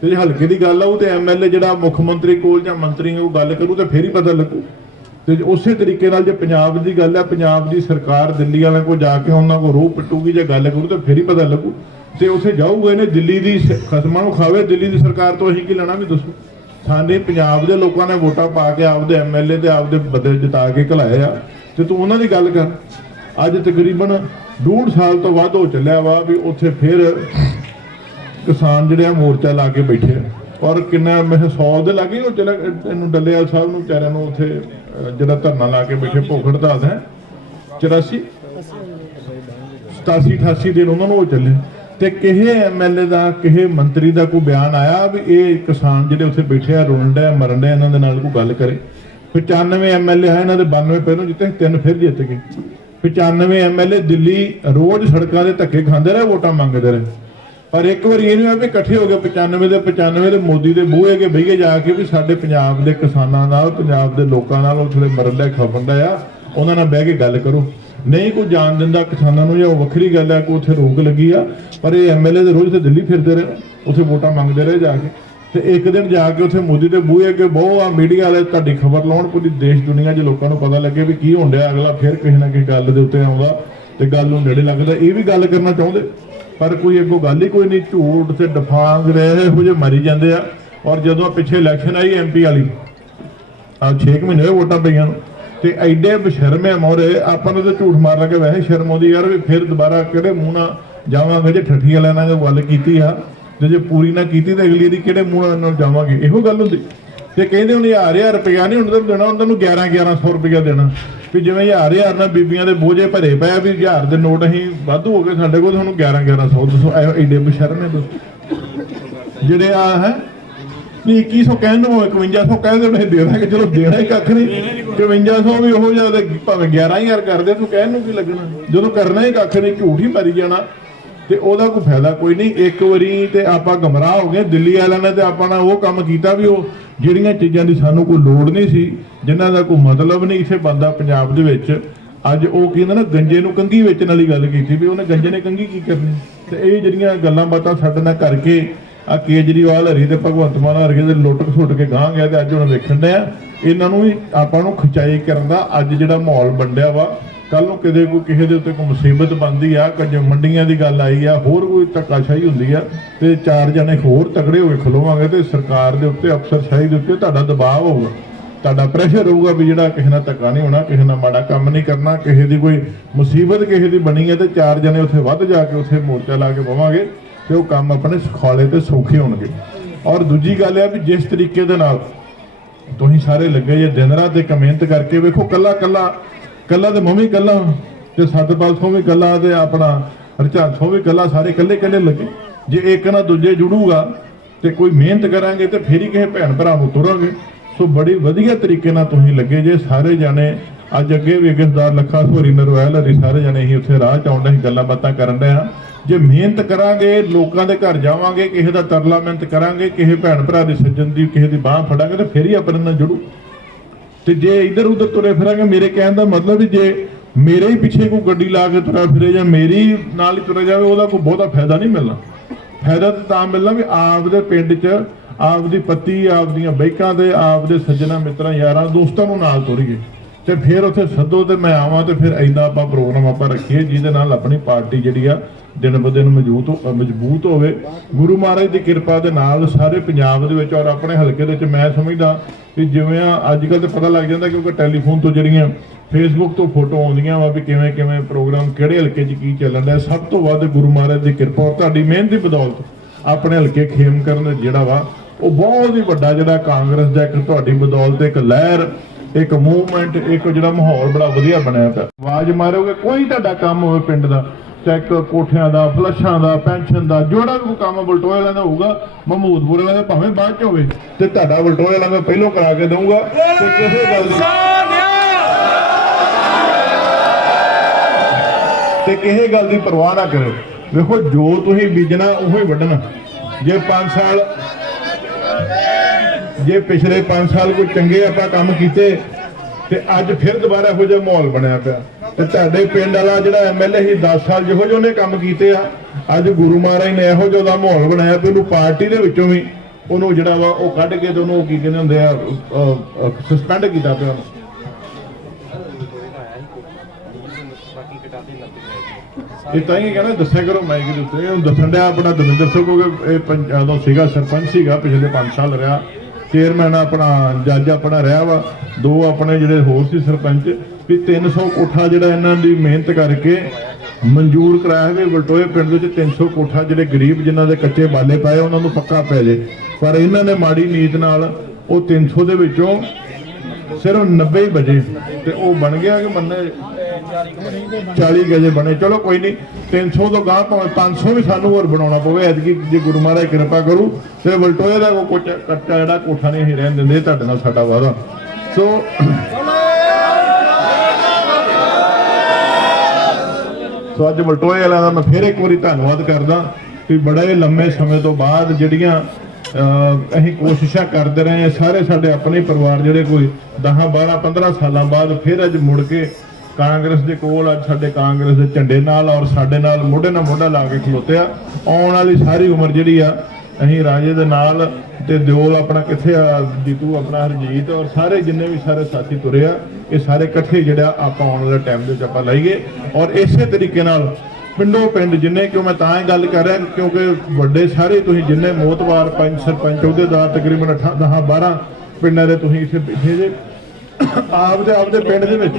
ਤੇ ਜੇ ਹਲਕੇ ਦੀ ਗੱਲ ਆਊ ਤੇ ਐਮਐਲਏ ਜਿਹੜਾ ਮੁੱਖ ਮੰਤਰੀ ਕੋਲ ਜਾਂ ਮੰਤਰੀ ਕੋਲ ਗੱਲ ਕਰੂ ਤੇ ਫਿਰ ਹੀ ਪਤਾ ਲੱਗੂ। ਤੇ ਉਸੇ ਤਰੀਕੇ ਨਾਲ ਜੇ ਪੰਜਾਬ ਦੀ ਗੱਲ ਹੈ, ਪੰਜਾਬ ਦੀ ਸਰਕਾਰ ਦਿੱਲੀ ਵਾਲਿਆਂ ਕੋਲ ਜਾ ਕੇ ਉਹਨਾਂ ਕੋਲ ਰੋਹ ਪਿੱਟੂਗੀ ਜਾਂ ਗੱਲ ਕਰੂ ਤਾਂ ਫਿਰ ਹੀ ਪਤਾ ਲੱਗੂ। ਤੇ ਉੱਥੇ ਜਾਊਗਾ ਇਹਨੇ ਦਿੱਲੀ ਦੀ ਖਸਮਾਂ ਨੂੰ ਖਾਵੇ, ਦਿੱਲੀ ਦੀ ਸਰਕਾਰ ਤੋਂ ਅਸੀਂ ਕੀ ਲੈਣਾ ਵੀ ਦੱਸੋ? ਸਾਡੇ ਪੰਜਾਬ ਦੇ ਲੋਕਾਂ ਨੇ ਵੋਟਾਂ ਪਾ ਕੇ ਆਪਦੇ ਐਮਐਲਏ ਤੇ ਆਪਦੇ ਬੰਦੇ ਜਿਤਾ ਕੇ ਘਲਾਏ ਆ। ਤੇ ਤੂੰ ਉਹਨਾਂ ਦੀ ਗੱਲ ਕਰ। ਅੱਜ ਤਕਰੀਬਨ ਡੂਢ ਸਾਲ ਤੋਂ ਵੱਧ ਹੋ ਚੱਲਿਆ ਵਾ ਵੀ ਉੱਥੇ ਫਿਰ ਕਿਸਾਨ ਜਿਹੜੇ ਆ ਮੋਰਚਾ ਲਾ ਕੇ ਬੈਠੇ ਆ। ਔਰ ਕਿੰਨਾ ਮੈਂ 100 ਦੇ ਲੱਗੇ ਉਹ ਚਲਾ ਇਹਨੂੰ ਡੱਲੇਵਾਲ ਸਾਹਿਬ ਨੂੰ ਵਿਚਾਰਿਆਂ ਨੂੰ ਉੱਥੇ ਜਿਹੜਾ ਧਰਨਾ ਲਾ ਕੇ ਬੈਠੇ, ਭੁੱਖ ਹੜਤਾਲ ਹੈ। 84 87 88 ਦਿਨ ਉਹਨਾਂ ਨੂੰ ਉਹ ਚੱਲੇ। ਤੇ ਕਿਸੇ ਐਮਐਲਏ ਦਾ ਕਿਸੇ ਮੰਤਰੀ ਦਾ ਕੋਈ ਬਿਆਨ ਆਇਆ ਵੀ ਇਹ ਕਿਸਾਨ ਜਿਹੜੇ ਉੱਥੇ ਬੈਠੇ ਆ, ਰੋਣ ਡਿਆ ਮਰਨ ਡਿਆ ਇਹਨਾਂ ਦੇ ਨਾਲ ਕੋਈ ਗੱਲ ਕਰੇ? 95 ਐਮਐਲਏ ਹੈ ਇਹਨਾਂ ਦੇ 92 ਪਹਿਲੋਂ ਜਿੱਤੇ, ਤਿੰਨ ਫਿਰ ਜਿੱਤ ਗਏ। 95 ਐਮਐਲਏ ਦਿੱਲੀ ਰੋਜ਼ ਸੜਕਾਂ ਦੇ ਧੱਕੇ ਖਾਂਦੇ ਰਹੇ, ਵੋਟਾਂ ਮੰਗਦੇ ਰਹੇ। ਪਰ ਇੱਕ ਵਾਰੀ ਇਹ ਨਹੀਂ ਹੋਇਆ ਵੀ ਇਕੱਠੇ ਹੋ ਗਏ 95 ਦੇ 95 ਦੇ ਮੋਦੀ ਦੇ ਬੂਹੇ ਕੇ ਬਈਏ ਜਾ ਕੇ ਵੀ ਸਾਡੇ ਪੰਜਾਬ ਦੇ ਕਿਸਾਨਾਂ ਨਾਲ, ਪੰਜਾਬ ਦੇ ਲੋਕਾਂ ਨਾਲ ਉੱਥੇ ਮਰਨ ਮਰਨ ਲੈ ਖਪੰਦਾ ਆ, ਉਹਨਾਂ ਨਾਲ ਬਹਿ ਕੇ ਗੱਲ ਕਰੋ। ਨਹੀਂ ਕੋਈ ਜਾਣ ਦਿੰਦਾ, ਕਿਸਾਨਾਂ ਨੂੰ, ਜਾਂ ਉਹ ਵੱਖਰੀ ਗੱਲ ਹੈ ਕਿ ਉੱਥੇ ਰੋਕ ਲੱਗੀ ਆ, ਪਰ ਇਹ ਐਮਐਲਏ ਦੇ ਰੋਜ਼ ਤੇ ਦਿੱਲੀ ਫਿਰਦੇ ਰਹੇ, ਉੱਥੇ ਵੋਟਾਂ ਮੰਗਦੇ ਰਹੇ ਜਾ ਕੇ। ਤੇ ਇੱਕ ਦਿਨ ਜਾ ਕੇ ਉੱਥੇ ਮੋਦੀ ਦੇ ਬੂਹੇ ਅੱਗੇ ਬਹੁ ਆ ਮੀਡੀਆ ਵਾਲੇ ਤੁਹਾਡੀ ਖਬਰ ਲਾਉਣ, ਪੂਰੀ ਦੇਸ਼, ਦੁਨੀਆ 'ਚ ਲੋਕਾਂ ਨੂੰ ਪਤਾ ਲੱਗੇ ਵੀ ਕੀ ਹੋਣ ਅਗਲਾ ਫਿਰ ਕਿਸੇ ਨਾ ਕਿਸੇ ਗੱਲ ਦੇ ਉੱਤੇ ਆਉਂਦਾ ਤੇ ਗੱਲ ਨੂੰ ਨੇੜੇ ਲੱਗਦਾ। ਇਹ ਵੀ ਗੱਲ ਕਰਨਾ ਚਾਹੁੰਦੇ, ਪਰ ਕੋਈ ਅੱਗੋਂ ਗੱਲ ਹੀ ਕੋਈ ਨਹੀਂ, ਝੂਠ ਤੇ ਡਫਾਂਗ ਰਹੇ ਇਹੋ ਜਿਹੇ ਮਰੀ ਜਾਂਦੇ ਆ। ਔਰ ਜਦੋਂ ਪਿੱਛੇ ਇਲੈਕਸ਼ਨ ਆਈ ਐਮਪੀ ਵਾਲੀ ਆ 6 ਮਹੀਨੇ ਵੋਟਾਂ ਪਈਆਂ ਨੂੰ ਤੇ ਐਡੇ ਬਸ਼ਰਮੇ ਮੋਰੇ, ਆਪਾਂ ਨੂੰ ਤਾਂ ਝੂਠ ਮਾਰ ਲੱਗੇ ਵੈਸੇ ਸ਼ਰਮ ਆਉਂਦੀ ਯਾਰ ਵੀ ਫਿਰ ਦੁਬਾਰਾ ਕਿਹੜੇ ਮੂੰਹ ਨਾਲ ਜਾਵਾਂਗੇ, ਜੇ ਠੱਠੀ ਵਾਲਿਆਂ ਨਾਲ ਗੱਲ ਕੀਤੀ ਆ, ਤੇ ਜੇ ਪੂਰੀ ਨਾ ਕੀਤੀ ਤਾਂ ਅਗਲੀ ਦੀ ਕਿਹੜੇ ਮੂੰਹ ਨਾਲ ਜਾਵਾਂਗੇ? ਇਹੋ ਗੱਲ ਹੁੰਦੀ। ਤੇ ਕਹਿੰਦੇ ਹੁਣ ਹਜ਼ਾਰ ਹਜ਼ਾਰ ਰੁਪਇਆ ਨਹੀਂ ਹੁਣ ਤਾਂ ਦੇਣਾ, ਉਹਨਾਂ ਨੂੰ 11 1100 ਰੁਪਇਆ ਦੇਣਾ। ਵੀ ਜਿਵੇਂ ਹਜ਼ਾਰ ਹਜ਼ਾਰ ਨਾਲ ਬੀਬੀਆਂ ਦੇ ਬੋਝੇ ਭਰੇ ਪਏ ਵੀ ਹਜ਼ਾਰ ਦੇ ਨੋਟ ਅਸੀਂ ਵਾਧੂ ਹੋ ਗਏ ਸਾਡੇ ਕੋਲ, ਤੁਹਾਨੂੰ 11 1100 ਦੱਸੋ। ਐ- ਐਡੇ ਬਸ਼ਰਮੇ ਦੱਸੋ ਜਿਹੜੇ ਆ ਹੈ ਨਹੀਂ 2100 ਕਹਿਣ ਨੂੰ 5100 ਕਹਿ ਦੇ ਦੇ ਦਾਂਗੇ। ਚਲੋ ਦੇਣਾ ਹੀ ਕੱਖ ਨਹੀਂ। 5100 ਵੀ ਉਹ ਜ਼ਿਆਦਾ ਭਾਵੇਂ 11000 ਕਰਦੇ ਤੂੰ ਕਹਿਣ ਨੂੰ ਕੀ ਲੱਗਣਾ? ਜਦੋਂ ਕਰਨਾ ਹੀ ਕੱਖ ਨਹੀਂ ਝੂਠ ਹੀ ਮਾਰੀ ਜਾਣਾ। ਤੇ ਉਹਦਾ ਕੋਈ ਫਾਇਦਾ ਕੋਈ ਨਹੀਂ। ਇੱਕ ਵਾਰੀ ਤੇ ਆਪਾਂ ਗਮਰਾਹ ਹੋ ਗਏ ਦਿੱਲੀ ਵਾਲਿਆਂ ਨੇ ਤੇ ਆਪਾਂ ਨਾਲ ਉਹ ਕੰਮ ਕੀਤਾ ਵੀ ਉਹ ਜਿਹੜੀਆਂ ਚੀਜ਼ਾਂ ਦੀ ਸਾਨੂੰ ਕੋਈ ਲੋੜ ਨਹੀਂ ਸੀ ਜਿਨ੍ਹਾਂ ਦਾ ਕੋਈ ਮਤਲਬ ਨਹੀਂ ਇੱਥੇ ਬੰਦਾ ਪੰਜਾਬ ਦੇ ਵਿੱਚ। ਅੱਜ ਉਹ ਕਹਿੰਦਾ ਨਾ ਗੰਜੇ ਨੂੰ ਕੰਗੀ ਵੇਚਣ ਵਾਲੀ ਗੱਲ ਕੀਤੀ ਵੀ ਉਹਨੇ ਗੰਜੇ ਨੇ ਕੰਗੀ ਕੀ ਕਰਨੀ? ਤੇ ਇਹ ਜਿਹੜੀਆਂ ਗੱਲਾਂ ਬਾਤਾਂ ਸਾਡੇ ਨਾਲ ਕਰਕੇ ਆ ਕੇਜਰੀਵਾਲ ਹਰੀ ਤੇ ਭਗਵੰਤ ਮਾਨ ਹਰੀ ਦੇ ਲੁੱਟ ਖਸੁੱਟ ਕੇ ਗਾਂ ਗਿਆ ਤੇ ਅੱਜ ਹੁਣ ਵੇਖਣ ਡਿਆ। ਇਹਨਾਂ ਨੂੰ ਵੀ ਆਪਾਂ ਨੂੰ ਖਿਚਾਈ ਕਰਨ ਦਾ ਅੱਜ ਜਿਹੜਾ ਮਾਹੌਲ ਵੰਡਿਆ ਵਾ। ਕੱਲ ਨੂੰ ਕਿਤੇ ਕੋਈ ਕਿਸੇ ਦੇ ਉੱਤੇ ਕੋਈ ਮੁਸੀਬਤ ਬਣਦੀ ਆ, ਕੱਜ ਮੰਡੀਆਂ ਦੀ ਗੱਲ ਆਈ ਆ, ਹੋਰ ਕੋਈ ਧੱਕਾਸ਼ਾਹੀ ਹੁੰਦੀ ਆ ਤੇ ਚਾਰ ਜਣੇ ਹੋਰ ਤਗੜੇ ਹੋ ਕੇ ਖਲੋਵਾਂਗੇ ਤੇ ਸਰਕਾਰ ਦੇ ਉੱਤੇ, ਅਫਸਰਸ਼ਾਹੀ ਦੇ ਉੱਤੇ ਤੁਹਾਡਾ ਦਬਾਅ ਹੋਊਗਾ। ਤੁਹਾਡਾ ਪ੍ਰੈਸ਼ਰ ਹੋਊਗਾ ਵੀ ਜਿਹੜਾ ਕਿਸੇ ਨਾਲ ਧੱਕਾ ਨਹੀਂ ਹੋਣਾ, ਕਿਸੇ ਨਾਲ ਮਾੜਾ ਕੰਮ ਨਹੀਂ ਕਰਨਾ, ਕਿਸੇ ਦੀ ਕੋਈ ਮੁਸੀਬਤ ਕਿਸੇ ਦੀ ਬਣੀ ਹੈ ਤੇ ਚਾਰ ਜਣੇ ਉੱਥੇ ਵੱਧ ਜਾ ਕੇ ਉੱਥੇ ਮੋਰਚਾ ਲਾ ਕੇ ਬਵਾਂਗੇ। ਤੇ ਉਹ ਕੰਮ ਆਪਣੇ ਸੁਖਾਲੇ ਤੇ ਸੌਖੇ ਹੋਣਗੇ। ਔਰ ਦੂਜੀ ਗੱਲ ਹੈ ਵੀ ਜਿਸ ਤਰੀਕੇ ਦੇ ਨਾਲ ਤੁਸੀਂ ਸਾਰੇ ਲੱਗੇ ਜੇ ਦਿਨ ਰਾਤ ਇੱਕ ਮਿਹਨਤ ਕਰਕੇ ਵੇਖੋ, ਕੱਲਾ ਕੱਲਾ ਕੱਲਾ ਤੇ ਮੰਮੀ ਕੱਲਾ, ਤੇ ਸਤਪਾਲ ਤੋਂ ਵੀ ਕੱਲਾ, ਤੇ ਆਪਣਾ ਰਚਾਨ ਤੋਂ ਵੀ ਕੱਲਾ, ਸਾਰੇ ਕੱਲੇ ਕੱਲੇ ਲੱਗੇ। ਜੇ ਇੱਕ ਨਾ ਦੂਜੇ ਜੁੜੂਗਾ ਤੇ ਕੋਈ ਮਿਹਨਤ ਕਰਾਂਗੇ ਤੇ ਫੇਰ ਹੀ ਕਿਸੇ ਭੈਣ ਭਰਾ ਨੂੰ ਤੁਰਾਂਗੇ। ਸੋ ਬੜੀ ਵਧੀਆ ਤਰੀਕੇ ਨਾਲ ਤੁਸੀਂ ਲੱਗੇ ਜੇ ਸਾਰੇ ਜਾਣੇ ਅੱਜ ਅੱਗੇ ਵੀ ਗਿਰਦਾਰ ਲੱਖਾ ਸੋਰੀ ਨਰਵੈਲ ਹਰੀ ਸਾਰੇ ਜਾਣੇ ਹੀ ਉੱਥੇ ਰਾਹ ਚ ਆਉਂਦੇ ਸੀ, ਗੱਲਾਂ ਬਾਤਾਂ ਕਰਨ ਦੇ ਆ। ਜੇ ਮਿਹਨਤ ਕਰਾਂਗੇ, ਲੋਕਾਂ ਦੇ ਘਰ ਜਾਵਾਂਗੇ, ਕਿਸੇ ਦਾ ਤਰਲਾ ਮਿਹਨਤ ਕਰਾਂਗੇ, ਕਿਸੇ ਭੈਣ ਭਰਾ ਦੀ ਸੱਜਣ ਦੀ, ਕਿਸੇ ਦੀ ਬਾਹ ਫੜਾਂਗੇ, ਤੇ ਫੇਰ ਹੀ ਆਪਣੇ ਨਾਲ ਜੁੜੂ। ਤੇ ਜੇ ਇੱਧਰ ਉੱਧਰ ਤੁਰੇ ਫਿਰਾਂਗੇ, ਮੇਰੇ ਕਹਿਣ ਦਾ ਮਤਲਬ ਵੀ ਜੇ ਮੇਰੇ ਹੀ ਪਿੱਛੇ ਕੋਈ ਗੱਡੀ ਲਾ ਕੇ ਤੁਰਿਆ ਫਿਰੇ ਜਾਂ ਮੇਰੀ ਨਾਲ ਹੀ ਤੁਰਿਆ ਜਾਵੇ, ਉਹਦਾ ਕੋਈ ਬਹੁਤਾ ਫਾਇਦਾ ਨਹੀਂ ਮਿਲਣਾ। ਫਾਇਦਾ ਤਾਂ ਮਿਲਣਾ ਵੀ ਆਪ ਦੇ ਪਿੰਡ 'ਚ ਆਪਦੀ ਪਤੀ, ਆਪਦੀਆਂ ਬੈਕਾਂ ਦੇ, ਆਪਦੇ ਸੱਜਣਾ ਮਿੱਤਰਾਂ, ਯਾਰਾਂ, ਦੋਸਤਾਂ ਨੂੰ ਨਾਲ ਤੋਰੀਏ। ਤੇ ਫਿਰ ਉੱਥੇ ਸੱਦੋ ਤੇ ਮੈਂ ਆਵਾਂ ਤੇ ਫਿਰ ਐਦਾਂ ਆਪਾਂ ਪ੍ਰੋਗਰਾਮ ਆਪਾਂ ਰੱਖੀਏ, ਜਿਹਦੇ ਨਾਲ ਆਪਣੀ ਪਾਰਟੀ ਜਿਹੜੀ ਆ ਦਿਨ ਬ ਦਿਨ ਮਜ਼ਬੂਤ ਹੋ- ਮਜ਼ਬੂਤ ਹੋਵੇ। ਗੁਰੂ ਮਹਾਰਾਜ ਦੀ ਕਿਰਪਾ ਦੇ ਨਾਲ ਸਾਰੇ ਪੰਜਾਬ ਦੇ ਵਿੱਚ ਔਰ ਆਪਣੇ ਹਲਕੇ ਦੇ ਵਿੱਚ ਮੈਂ ਸਮਝਦਾ ਕਿ ਜਿਵੇਂ ਅੱਜ ਕੱਲ੍ਹ ਤੇ ਪਤਾ ਲੱਗ ਜਾਂਦਾ ਕਿਉਂਕਿ ਟੈਲੀਫੋਨ ਤੋਂ ਜਿਹੜੀਆਂ ਫੇਸਬੁੱਕ ਤੋਂ ਫੋਟੋ ਆਉਂਦੀਆਂ ਵਾ ਵੀ ਕਿਵੇਂ ਕਿਵੇਂ ਪ੍ਰੋਗਰਾਮ ਕਿਹੜੇ ਹਲਕੇ 'ਚ ਕੀ ਚੱਲਣ ਡਿਆ, ਸਭ ਤੋਂ ਵੱਧ ਗੁਰੂ ਮਹਾਰਾਜ ਦੀ ਕਿਰਪਾ ਔਰ ਤੁਹਾਡੀ ਮਿਹਨਤ ਦੀ ਬਦੌਲਤ ਆਪਣੇ ਹਲਕੇ ਖੇਮ ਕਰਨ ਜਿਹੜਾ ਵਾ, ਉਹ ਬਹੁਤ ਹੀ ਵੱਡਾ ਜਿਹੜਾ ਕਾਂਗਰਸ ਦਾ ਇੱਕ ਤੁਹਾਡੀ ਬਦੌਲਤ ਇੱਕ ਲਹਿਰ ਇੱਕ ਮੂਵਮੈਂਟ, ਇੱਕ ਜਿਹੜਾ ਮਾਹੌਲ ਬੜਾ ਵਧੀਆ ਬਣਿਆ ਪਿਆ। ਆਵਾਜ਼ ਮਾਰੋਗੇ, ਕੋਈ ਤੁਹਾਡਾ ਕੰਮ ਹੋਵੇ ਪਿੰਡ ਦਾ, ਚੈੱਕ ਕੋਠਿਆਂ ਦਾ, ਫਲਸ਼ਾਂ ਦਾ, ਪੈਨਸ਼ਨ ਦਾ, ਜਿਹੜਾ ਵੀ ਕੰਮ ਬਲਟੋਏ ਵਾਲਾ ਦਾ ਹੋਊਗਾ, ਮਹਮੂਦਪੁਰ ਵਾਲਾ ਦਾ ਭਾਵੇਂ ਬਾਅਦ ਚ ਹੋਵੇ, ਤੇ ਤੁਹਾਡਾ ਬਲਟੋਏ ਵਾਲਾ ਮੈਂ ਪਹਿਲੋਂ ਕਰਾ ਕੇ ਦਊਂਗਾ, ਤੇ ਕਿਸੇ ਗੱਲ ਦੀ ਤੇ ਕਿਸੇ ਗੱਲ ਦੀ ਪਰਵਾਹ ਨਾ ਕਰੋ ਵੇਖੋ, ਜੋ ਤੁਸੀਂ ਬੀਜਣਾ, ਉਹੀ ਵੱਢਣਾ। ਜੇ 5 ਸਾਲ ਜੇ ਪਿਛਲੇ 5 ਸਾਲ ਕੋਈ ਚੰਗੇ ਆਪਾਂ ਕੰਮ ਕੀਤੇ ਤੇ ਅੱਜ ਫਿਰ ਦੁਬਾਰਾ ਇਹੋ ਜਿਹਾ ਮਾਹੌਲ ਬਣਿਆ ਪਿਆ। ਤੇ ਤੁਹਾਡੇ ਪਿੰਡ ਵਾਲਾ ਜਿਹੜਾ ਐਮਐਲਏ ਸੀ 10 ਸਾਲ ਜਿਹੋ ਜਿਹੇ ਉਹਨੇ ਕੰਮ ਕੀਤੇ ਆ, ਅੱਜ ਗੁਰੂ ਮਹਾਰਾਜ ਨੇ ਇਹੋ ਜਿਹਾ ਮਾਹੌਲ ਬਣਾਇਆ ਵੀ ਉਹਨੂੰ ਪਾਰਟੀ ਦੇ ਵਿੱਚੋਂ ਵੀ ਉਹਨੂੰ ਜਿਹੜਾ ਵਾ ਉਹ ਕੱਢ ਕੇ ਤੇ ਉਹਨੂੰ ਕੀ ਕਹਿੰਦੇ ਹੁੰਦੇ ਆ ਸਸਪੈਂਡ ਕੀਤਾ ਪਿਆ ਉਹਨੂੰ। ਇਹ ਤਾਂ ਹੀ ਕਹਿੰਦਾ ਦੱਸਿਆ ਕਰੋ ਮਾਈਕ ਦੇ ਉੱਤੇ ਉਹ ਦੱਸਣ ਡਿਆ ਆਪਣਾ ਦਵਿੰਦਰ ਸਿੰਘ, ਕਿਉਂਕਿ ਇਹ ਪੰਜਾਬ ਦਾ ਸੀਗਾ ਸਰਪੰਚ ਸੀਗਾ, ਪਿਛਲੇ 5 ਸਾਲ ਰਿਹਾ। ਚੇਅਰਮੈਨ ਆਪਣਾ, ਜੱਜ ਆਪਣਾ ਰਿਹਾ ਵਾ। ਦੋ ਆਪਣੇ ਜਿਹੜੇ ਹੋਰ ਸੀ ਸਰਪੰਚ, ਵੀ 300 ਕੋਠਾ ਜਿਹੜਾ ਇਹਨਾਂ ਦੀ ਮਿਹਨਤ ਕਰਕੇ ਮਨਜ਼ੂਰ ਕਰਾਇਆ ਵੀ ਬਲਟੋਏ ਪਿੰਡ ਦੇ ਵਿੱਚ 300 ਕੋਠਾ ਜਿਹੜੇ ਗਰੀਬ ਜਿਨ੍ਹਾਂ ਦੇ ਕੱਚੇ ਬਾਲੇ ਪਾਏ, ਉਹਨਾਂ ਨੂੰ ਪੱਕਾ ਪੈ ਜੇ। ਪਰ ਇਹਨਾਂ ਨੇ ਮਾੜੀ ਨੀਤ ਨਾਲ ਉਹ 300 ਦੇ ਵਿੱਚੋਂ ਸਿਰਫ 90 ਹੀ ਬਜੇ ਤੇ ਉਹ ਬਣ ਗਿਆ ਕਿ ਮੰਨੇ 40 ਗਜੇ ਬਣੇ। ਚਲੋ ਕੋਈ ਨਹੀਂ 300 ਤੋਂ ਗਾਹ ਭਾਵੇਂ 500 ਵੀ ਸਾਨੂੰ ਹੋਰ ਬਣਾਉਣਾ ਪਵੇ। ਐਤਕੀ ਜੇ ਗੁਰੂ ਮਹਾਰਾਜ ਕਿਰਪਾ ਕਰੂ ਤੇ ਬਲਟੋਏ ਦਾ ਕੋਈ ਕੋਚਾ ਜਿਹੜਾ ਕੋਠਾ ਨਹੀਂ ਰਹਿਣ ਦਿੰਦੇ ਤੁਹਾਡੇ ਨਾਲ ਸਾਡਾ ਵਾਦਾ ਸੋ ਸੋ ਅੱਜ ਵਲਟੋਏ ਵਾਲਿਆਂ ਦਾ ਮੈਂ ਫਿਰ ਇੱਕ ਵਾਰੀ ਧੰਨਵਾਦ ਕਰਦਾ ਕਿ ਬੜੇ ਲੰਮੇ ਸਮੇਂ ਤੋਂ ਬਾਅਦ ਜਿਹੜੀਆਂ ਅਹ, ਅਸੀਂ ਕੋਸ਼ਿਸ਼ਾਂ ਕਰਦੇ ਰਹੇ ਸਾਰੇ ਸਾਡੇ ਆਪਣੇ ਪਰਿਵਾਰ ਜਿਹੜੇ ਕੋਈ 10 12 15 ਸਾਲਾਂ ਬਾਅਦ ਫਿਰ ਅੱਜ ਮੁੜ ਕੇ ਕਾਂਗਰਸ ਦੇ ਕੋਲ ਅੱਜ ਸਾਡੇ ਕਾਂਗਰਸ ਦੇ ਝੰਡੇ ਨਾਲ ਔਰ ਸਾਡੇ ਨਾਲ ਮੋਢੇ ਨਾਲ ਮੋਢਾ ਲਾ ਕੇ ਖਲੋਤੇ ਆ ਆਉਣ ਵਾਲੀ ਸਾਰੀ ਉਮਰ ਜਿਹੜੀ ਆ, ਅਸੀਂ ਰਾਜੇ ਦੇ ਨਾਲ ਤੇ ਦਿਓਲ ਆਪਣਾ ਕਿੱਥੇ ਆ, ਜੀਤੂ ਆਪਣਾ ਹਰਜੀਤ ਔਰ ਸਾਰੇ ਜਿੰਨੇ ਵੀ ਸਾਰੇ ਸਾਥੀ ਤੁਰੇ ਆ, ਇਹ ਸਾਰੇ ਇਕੱਠੇ ਜਿਹੜਾ ਆਪਾਂ ਆਉਣ ਵਾਲੇ ਟਾਈਮ ਦੇ ਵਿੱਚ ਆਪਾਂ ਲਾਈਏ। ਔਰ ਇਸੇ ਤਰੀਕੇ ਨਾਲ ਪਿੰਡੋਂ ਪਿੰਡ ਜਿੰਨੇ, ਕਿਉਂ ਮੈਂ ਤਾਂ ਇਹ ਗੱਲ ਕਰ ਰਿਹਾ, ਕਿਉਂਕਿ ਵੱਡੇ ਸਾਰੇ ਤੁਸੀਂ ਜਿੰਨੇ ਮੋਤਵਾਰ, ਪੰਜ ਸਰਪੰਚ, ਅਹੁਦੇਦਾਰ ਤਕਰੀਬਨ 8 10 12 ਪਿੰਡਾਂ ਦੇ ਤੁਸੀਂ ਇੱਥੇ ਬੈਠੇ ਜੇ। ਆਪਦੇ ਆਪਦੇ ਪਿੰਡ ਦੇ ਵਿੱਚ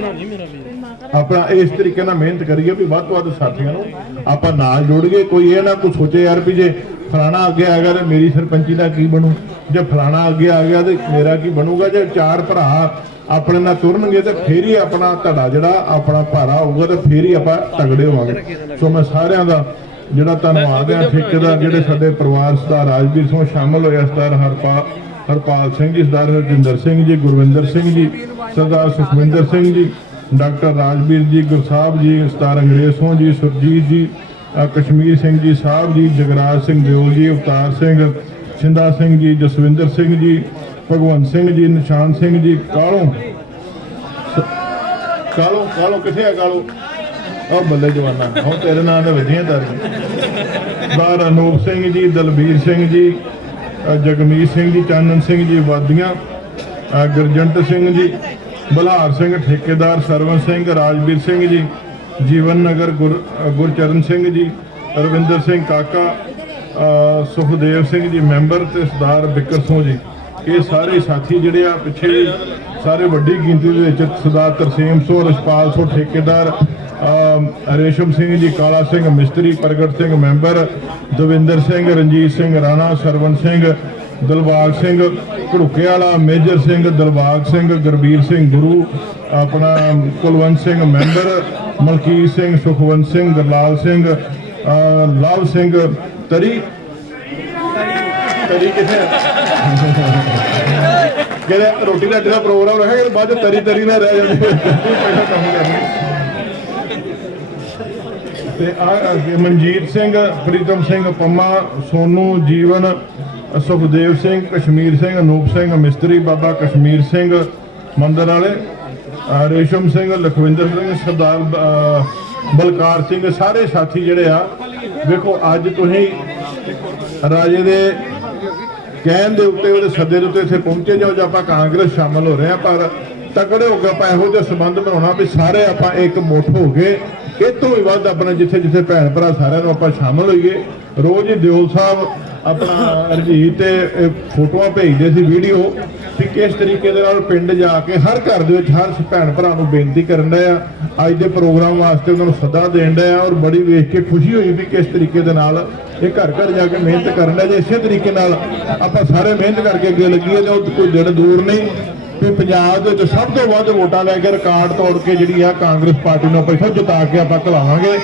ਆਪਣਾ ਇਸ ਤਰੀਕੇ ਨਾਲ ਮਿਹਨਤ ਕਰੀਏ ਵੀ ਵੱਧ ਤੋਂ ਵੱਧ ਸਾਥੀਆਂ ਨੂੰ ਆਪਾਂ ਨਾਲ ਜੋੜੀਏ। ਕੋਈ ਇਹ ਨਾ ਕੋਈ ਸੋਚੇ ਯਾਰ ਵੀ ਜੇ ਫਲਾਣਾ ਅੱਗੇ ਆ ਗਿਆ ਤੇ ਮੇਰੀ ਸਰਪੰਚੀ ਦਾ ਕੀ ਬਣੂ? ਜੇ ਫਲਾਣਾ ਅੱਗੇ ਆ ਗਿਆ ਤੇ ਮੇਰਾ ਕੀ ਬਣੂਗਾ? ਜੇ ਚਾਰ ਭਰਾ ਆਪਣੇ ਨਾਲ ਤੁਰਨਗੇ ਤੇ ਫੇਰ ਹੀ ਆਪਣਾ ਧੜਾ ਜਿਹੜਾ ਆਪਣਾ ਭਾਰਾ ਹੋਊਗਾ ਤੇ ਫੇਰ ਹੀ ਆਪਾਂ ਤਗੜੇ ਹੋਵਾਂਗੇ। ਸੋ ਮੈਂ ਸਾਰਿਆਂ ਦਾ ਜਿਹੜਾ ਧੰਨਵਾਦ ਹੈ ਠੇਕੇਦਾਰ ਜਿਹੜੇ ਸਾਡੇ ਪਰਿਵਾਰ ਸਰਦਾਰ ਰਾਜਵੀਰ ਸਿੰਘ ਸ਼ਾਮਲ ਹੋਏ ਸਰਦਾਰ ਹਰਪਾਲ ਹਰਪਾਲ ਸਿੰਘ ਜੀ ਸਰਦਾਰ ਹਰਜਿੰਦਰ ਸਿੰਘ ਜੀ ਗੁਰਵਿੰਦਰ ਸਿੰਘ ਜੀ ਸਰਦਾਰ ਸੁਖਵਿੰਦਰ ਸਿੰਘ ਜੀ ਡਾਕਟਰ ਰਾਜਵੀਰ ਜੀ ਗੁਰਸਾਹਿਬ ਜੀ ਸਰਦਾਰ ਅੰਗਰੇਜ਼ ਸਿੰਘ ਜੀ ਸੁਰਜੀਤ ਜੀ ਕਸ਼ਮੀਰ ਸਿੰਘ ਜੀ ਸਾਹਿਬ ਜੀ ਜਗਰਾਜ ਸਿੰਘ ਦਿਓਲ ਜੀ ਅਵਤਾਰ ਸਿੰਘ ਸਿੰਦਾ ਸਿੰਘ ਜੀ ਜਸਵਿੰਦਰ ਸਿੰਘ ਜੀ ਭਗਵੰਤ ਸਿੰਘ ਜੀ ਨਿਸ਼ਾਨ ਸਿੰਘ ਜੀ ਕਾਲੋਂ ਕਾਲੋ ਕਾਲੋ ਕਿੱਥੇ ਆ ਕਾਲੋ ਆ ਬੱਲੇ ਜਵਾਨਾ ਹੁਣ ਤੇਰੇ ਨਾਂ ਦੇ ਵਧੀਆਂ ਦਰ ਬਾਰ ਅਨੂਪ ਸਿੰਘ ਜੀ ਦਲਬੀਰ ਸਿੰਘ ਜੀ ਜਗਮੀਤ ਸਿੰਘ ਜੀ ਚਾਨਣ ਸਿੰਘ ਜੀ ਵਾਦੀਆਂ ਗੁਰਜੰਟ ਸਿੰਘ ਜੀ ਬਲਹਾਰ ਸਿੰਘ, ਠੇਕੇਦਾਰ ਸਰਵਨ ਸਿੰਘ, ਰਾਜਵੀਰ ਸਿੰਘ ਜੀ, ਜੀਵਨ ਨਗਰ ਗੁਰ ਗੁਰਚਰਨ ਸਿੰਘ ਜੀ, ਰਵਿੰਦਰ ਸਿੰਘ ਕਾਕਾ ਸੁਖਦੇਵ ਸਿੰਘ ਜੀ, ਮੈਂਬਰ ਤੇ ਸਰਦਾਰ ਬਿਕਰ ਸਿੰਘ ਜੀ। ਇਹ ਸਾਰੇ ਸਾਥੀ ਜਿਹੜੇ ਆ ਪਿੱਛੇ ਸਾਰੇ ਵੱਡੀ ਗਿਣਤੀ ਦੇ ਵਿੱਚ ਸਰਦਾਰ ਤਰਸੇਮ ਸਿੰਘ ਰਸ਼ਪਾਲ ਸਿੰਘ, ਠੇਕੇਦਾਰ ਰੇਸ਼ਮ ਸਿੰਘ ਜੀ, ਕਾਲਾ ਸਿੰਘ, ਮਿਸਤਰੀ ਪ੍ਰਗਟ ਸਿੰਘ, ਮੈਂਬਰ, ਦਵਿੰਦਰ ਸਿੰਘ, ਰਣਜੀਤ ਸਿੰਘ, ਰਾਣਾ ਸਰਵਨ ਸਿੰਘ ਦਿਲਬਾਗ ਸਿੰਘ ਘੜੁਕੇ ਵਾਲਾ ਮੇਜਰ ਸਿੰਘ ਦਿਲਬਾਗ ਸਿੰਘ, ਗੁਰਬੀਰ ਸਿੰਘ ਗੁਰੂ, ਆਪਣਾ ਕੁਲਵੰਤ ਸਿੰਘ ਮੈਂਬਰ, ਮਲਕੀਤ ਸਿੰਘ, ਸੁਖਵੰਤ ਸਿੰਘ, ਗਰਲਾਲ ਸਿੰਘ ਲਵ ਸਿੰਘ, ਤਰੀ ਤਰੀ ਕਿੱਥੇ ਆ? ਕਹਿੰਦੇ ਰੋਟੀ ਦਾ ਜਿਹੜਾ ਪ੍ਰੋਗਰਾਮ ਰੱਖਿਆ ਬਾਅਦ ਚ ਤਰੀ ਤਰੀ ਨਾਲ ਰਹਿ ਜਾਂਦੀ ਪਹਿਲਾਂ ਕੰਮ ਕਰਨੀ ਤੇ ਆ ਅੱਗੇ ਮਨਜੀਤ ਸਿੰਘ ਪ੍ਰੀਤਮ ਸਿੰਘ ਪੰਮਾ ਸੋਨੂ ਜੀਵਨ ਸੁਖਦੇਵ ਸਿੰਘ ਕਸ਼ਮੀਰ ਸਿੰਘ ਅਨੂਪ ਸਿੰਘ ਮਿਸਤਰੀ ਬਾਬਾ ਕਸ਼ਮੀਰ ਸਿੰਘ ਮੰਦਰ ਵਾਲੇ ਰੇਸ਼ਮ ਸਿੰਘ ਲਖਵਿੰਦਰ ਸਿੰਘ ਸਰਦਾਰ ਅ, ਬਲਕਾਰ ਸਿੰਘ ਸਾਰੇ ਸਾਥੀ ਜਿਹੜੇ ਆ ਵੇਖੋ ਅੱਜ ਤੁਸੀਂ ਰਾਜੇ ਦੇ ਕਹਿਣ ਦੇ ਉੱਤੇ ਉਹਦੇ ਸੱਦੇ ਦੇ ਉੱਤੇ ਇੱਥੇ ਪਹੁੰਚੇ ਜਾਓ ਜਾਂ ਆਪਾਂ ਕਾਂਗਰਸ ਸ਼ਾਮਲ ਹੋ ਰਹੇ ਆ ਪਰ ਤਕੜੇ ਹੋ ਕੇ ਆਪਾਂ ਇਹੋ ਜਿਹੇ ਸੰਬੰਧ ਬਣਾਉਣਾ ਵੀ ਸਾਰੇ ਆਪਾਂ ਇੱਕ ਮੁੱਠ ਹੋ ਗਏ ਇਹ ਤੋਂ ਵੀ ਵੱਧ ਆਪਣਾ ਜਿੱਥੇ ਜਿੱਥੇ ਭੈਣ ਭਰਾ ਸਾਰਿਆਂ ਨੂੰ ਆਪਾਂ ਸ਼ਾਮਲ ਹੋਈਏ, ਰੋਜ਼ ਹੀ ਦਿਓਲ ਸਾਹਿਬ ਆਪਣਾ ਰਜੀਤ ਤੇ ਫੋਟੋਆਂ ਭੇਜਦੇ ਸੀ, ਵੀਡੀਓ। ਵੀ ਕਿਸ ਤਰੀਕੇ ਦੇ ਨਾਲ ਪਿੰਡ ਜਾ ਕੇ ਹਰ ਘਰ ਦੇ ਵਿੱਚ ਹਰ ਭੈਣ ਭਰਾ ਨੂੰ ਬੇਨਤੀ ਕਰਨ ਡਿਆ ਅੱਜ ਦੇ ਪ੍ਰੋਗਰਾਮ ਵਾਸਤੇ ਉਹਨਾਂ ਨੂੰ ਸੱਦਾ ਦੇਣ ਡਿਆ ਔਰ ਬੜੀ ਵੇਖ ਕੇ ਖੁਸ਼ੀ ਹੋਈ ਵੀ ਕਿਸ ਤਰੀਕੇ ਦੇ ਨਾਲ ਇਹ ਘਰ ਘਰ ਜਾ ਕੇ ਮਿਹਨਤ ਕਰਨ ਡਿਆ ਜੇ ਇਸੇ ਤਰੀਕੇ ਨਾਲ ਆਪਾਂ ਸਾਰੇ ਮਿਹਨਤ ਕਰਕੇ ਅੱਗੇ ਲੱਗੀਏ ਤੇ ਉਹ ਕੋਈ ਦਿਨ ਦੂਰ ਨਹੀਂ। ਵੀ ਪੰਜਾਬ ਦੇ ਵਿੱਚ ਸਭ ਤੋਂ ਵੱਧ ਵੋਟਾਂ ਲੈ ਕੇ ਰਿਕਾਰਡ ਤੋੜ ਕੇ ਜਿਹੜੀ ਆ ਕਾਂਗਰਸ ਪਾਰਟੀ ਨੂੰ ਆਪਾਂ ਇੱਥੇ ਜਿਤਾ ਕੇ ਆਪਾਂ ਘਲਾਵਾਂਗੇ।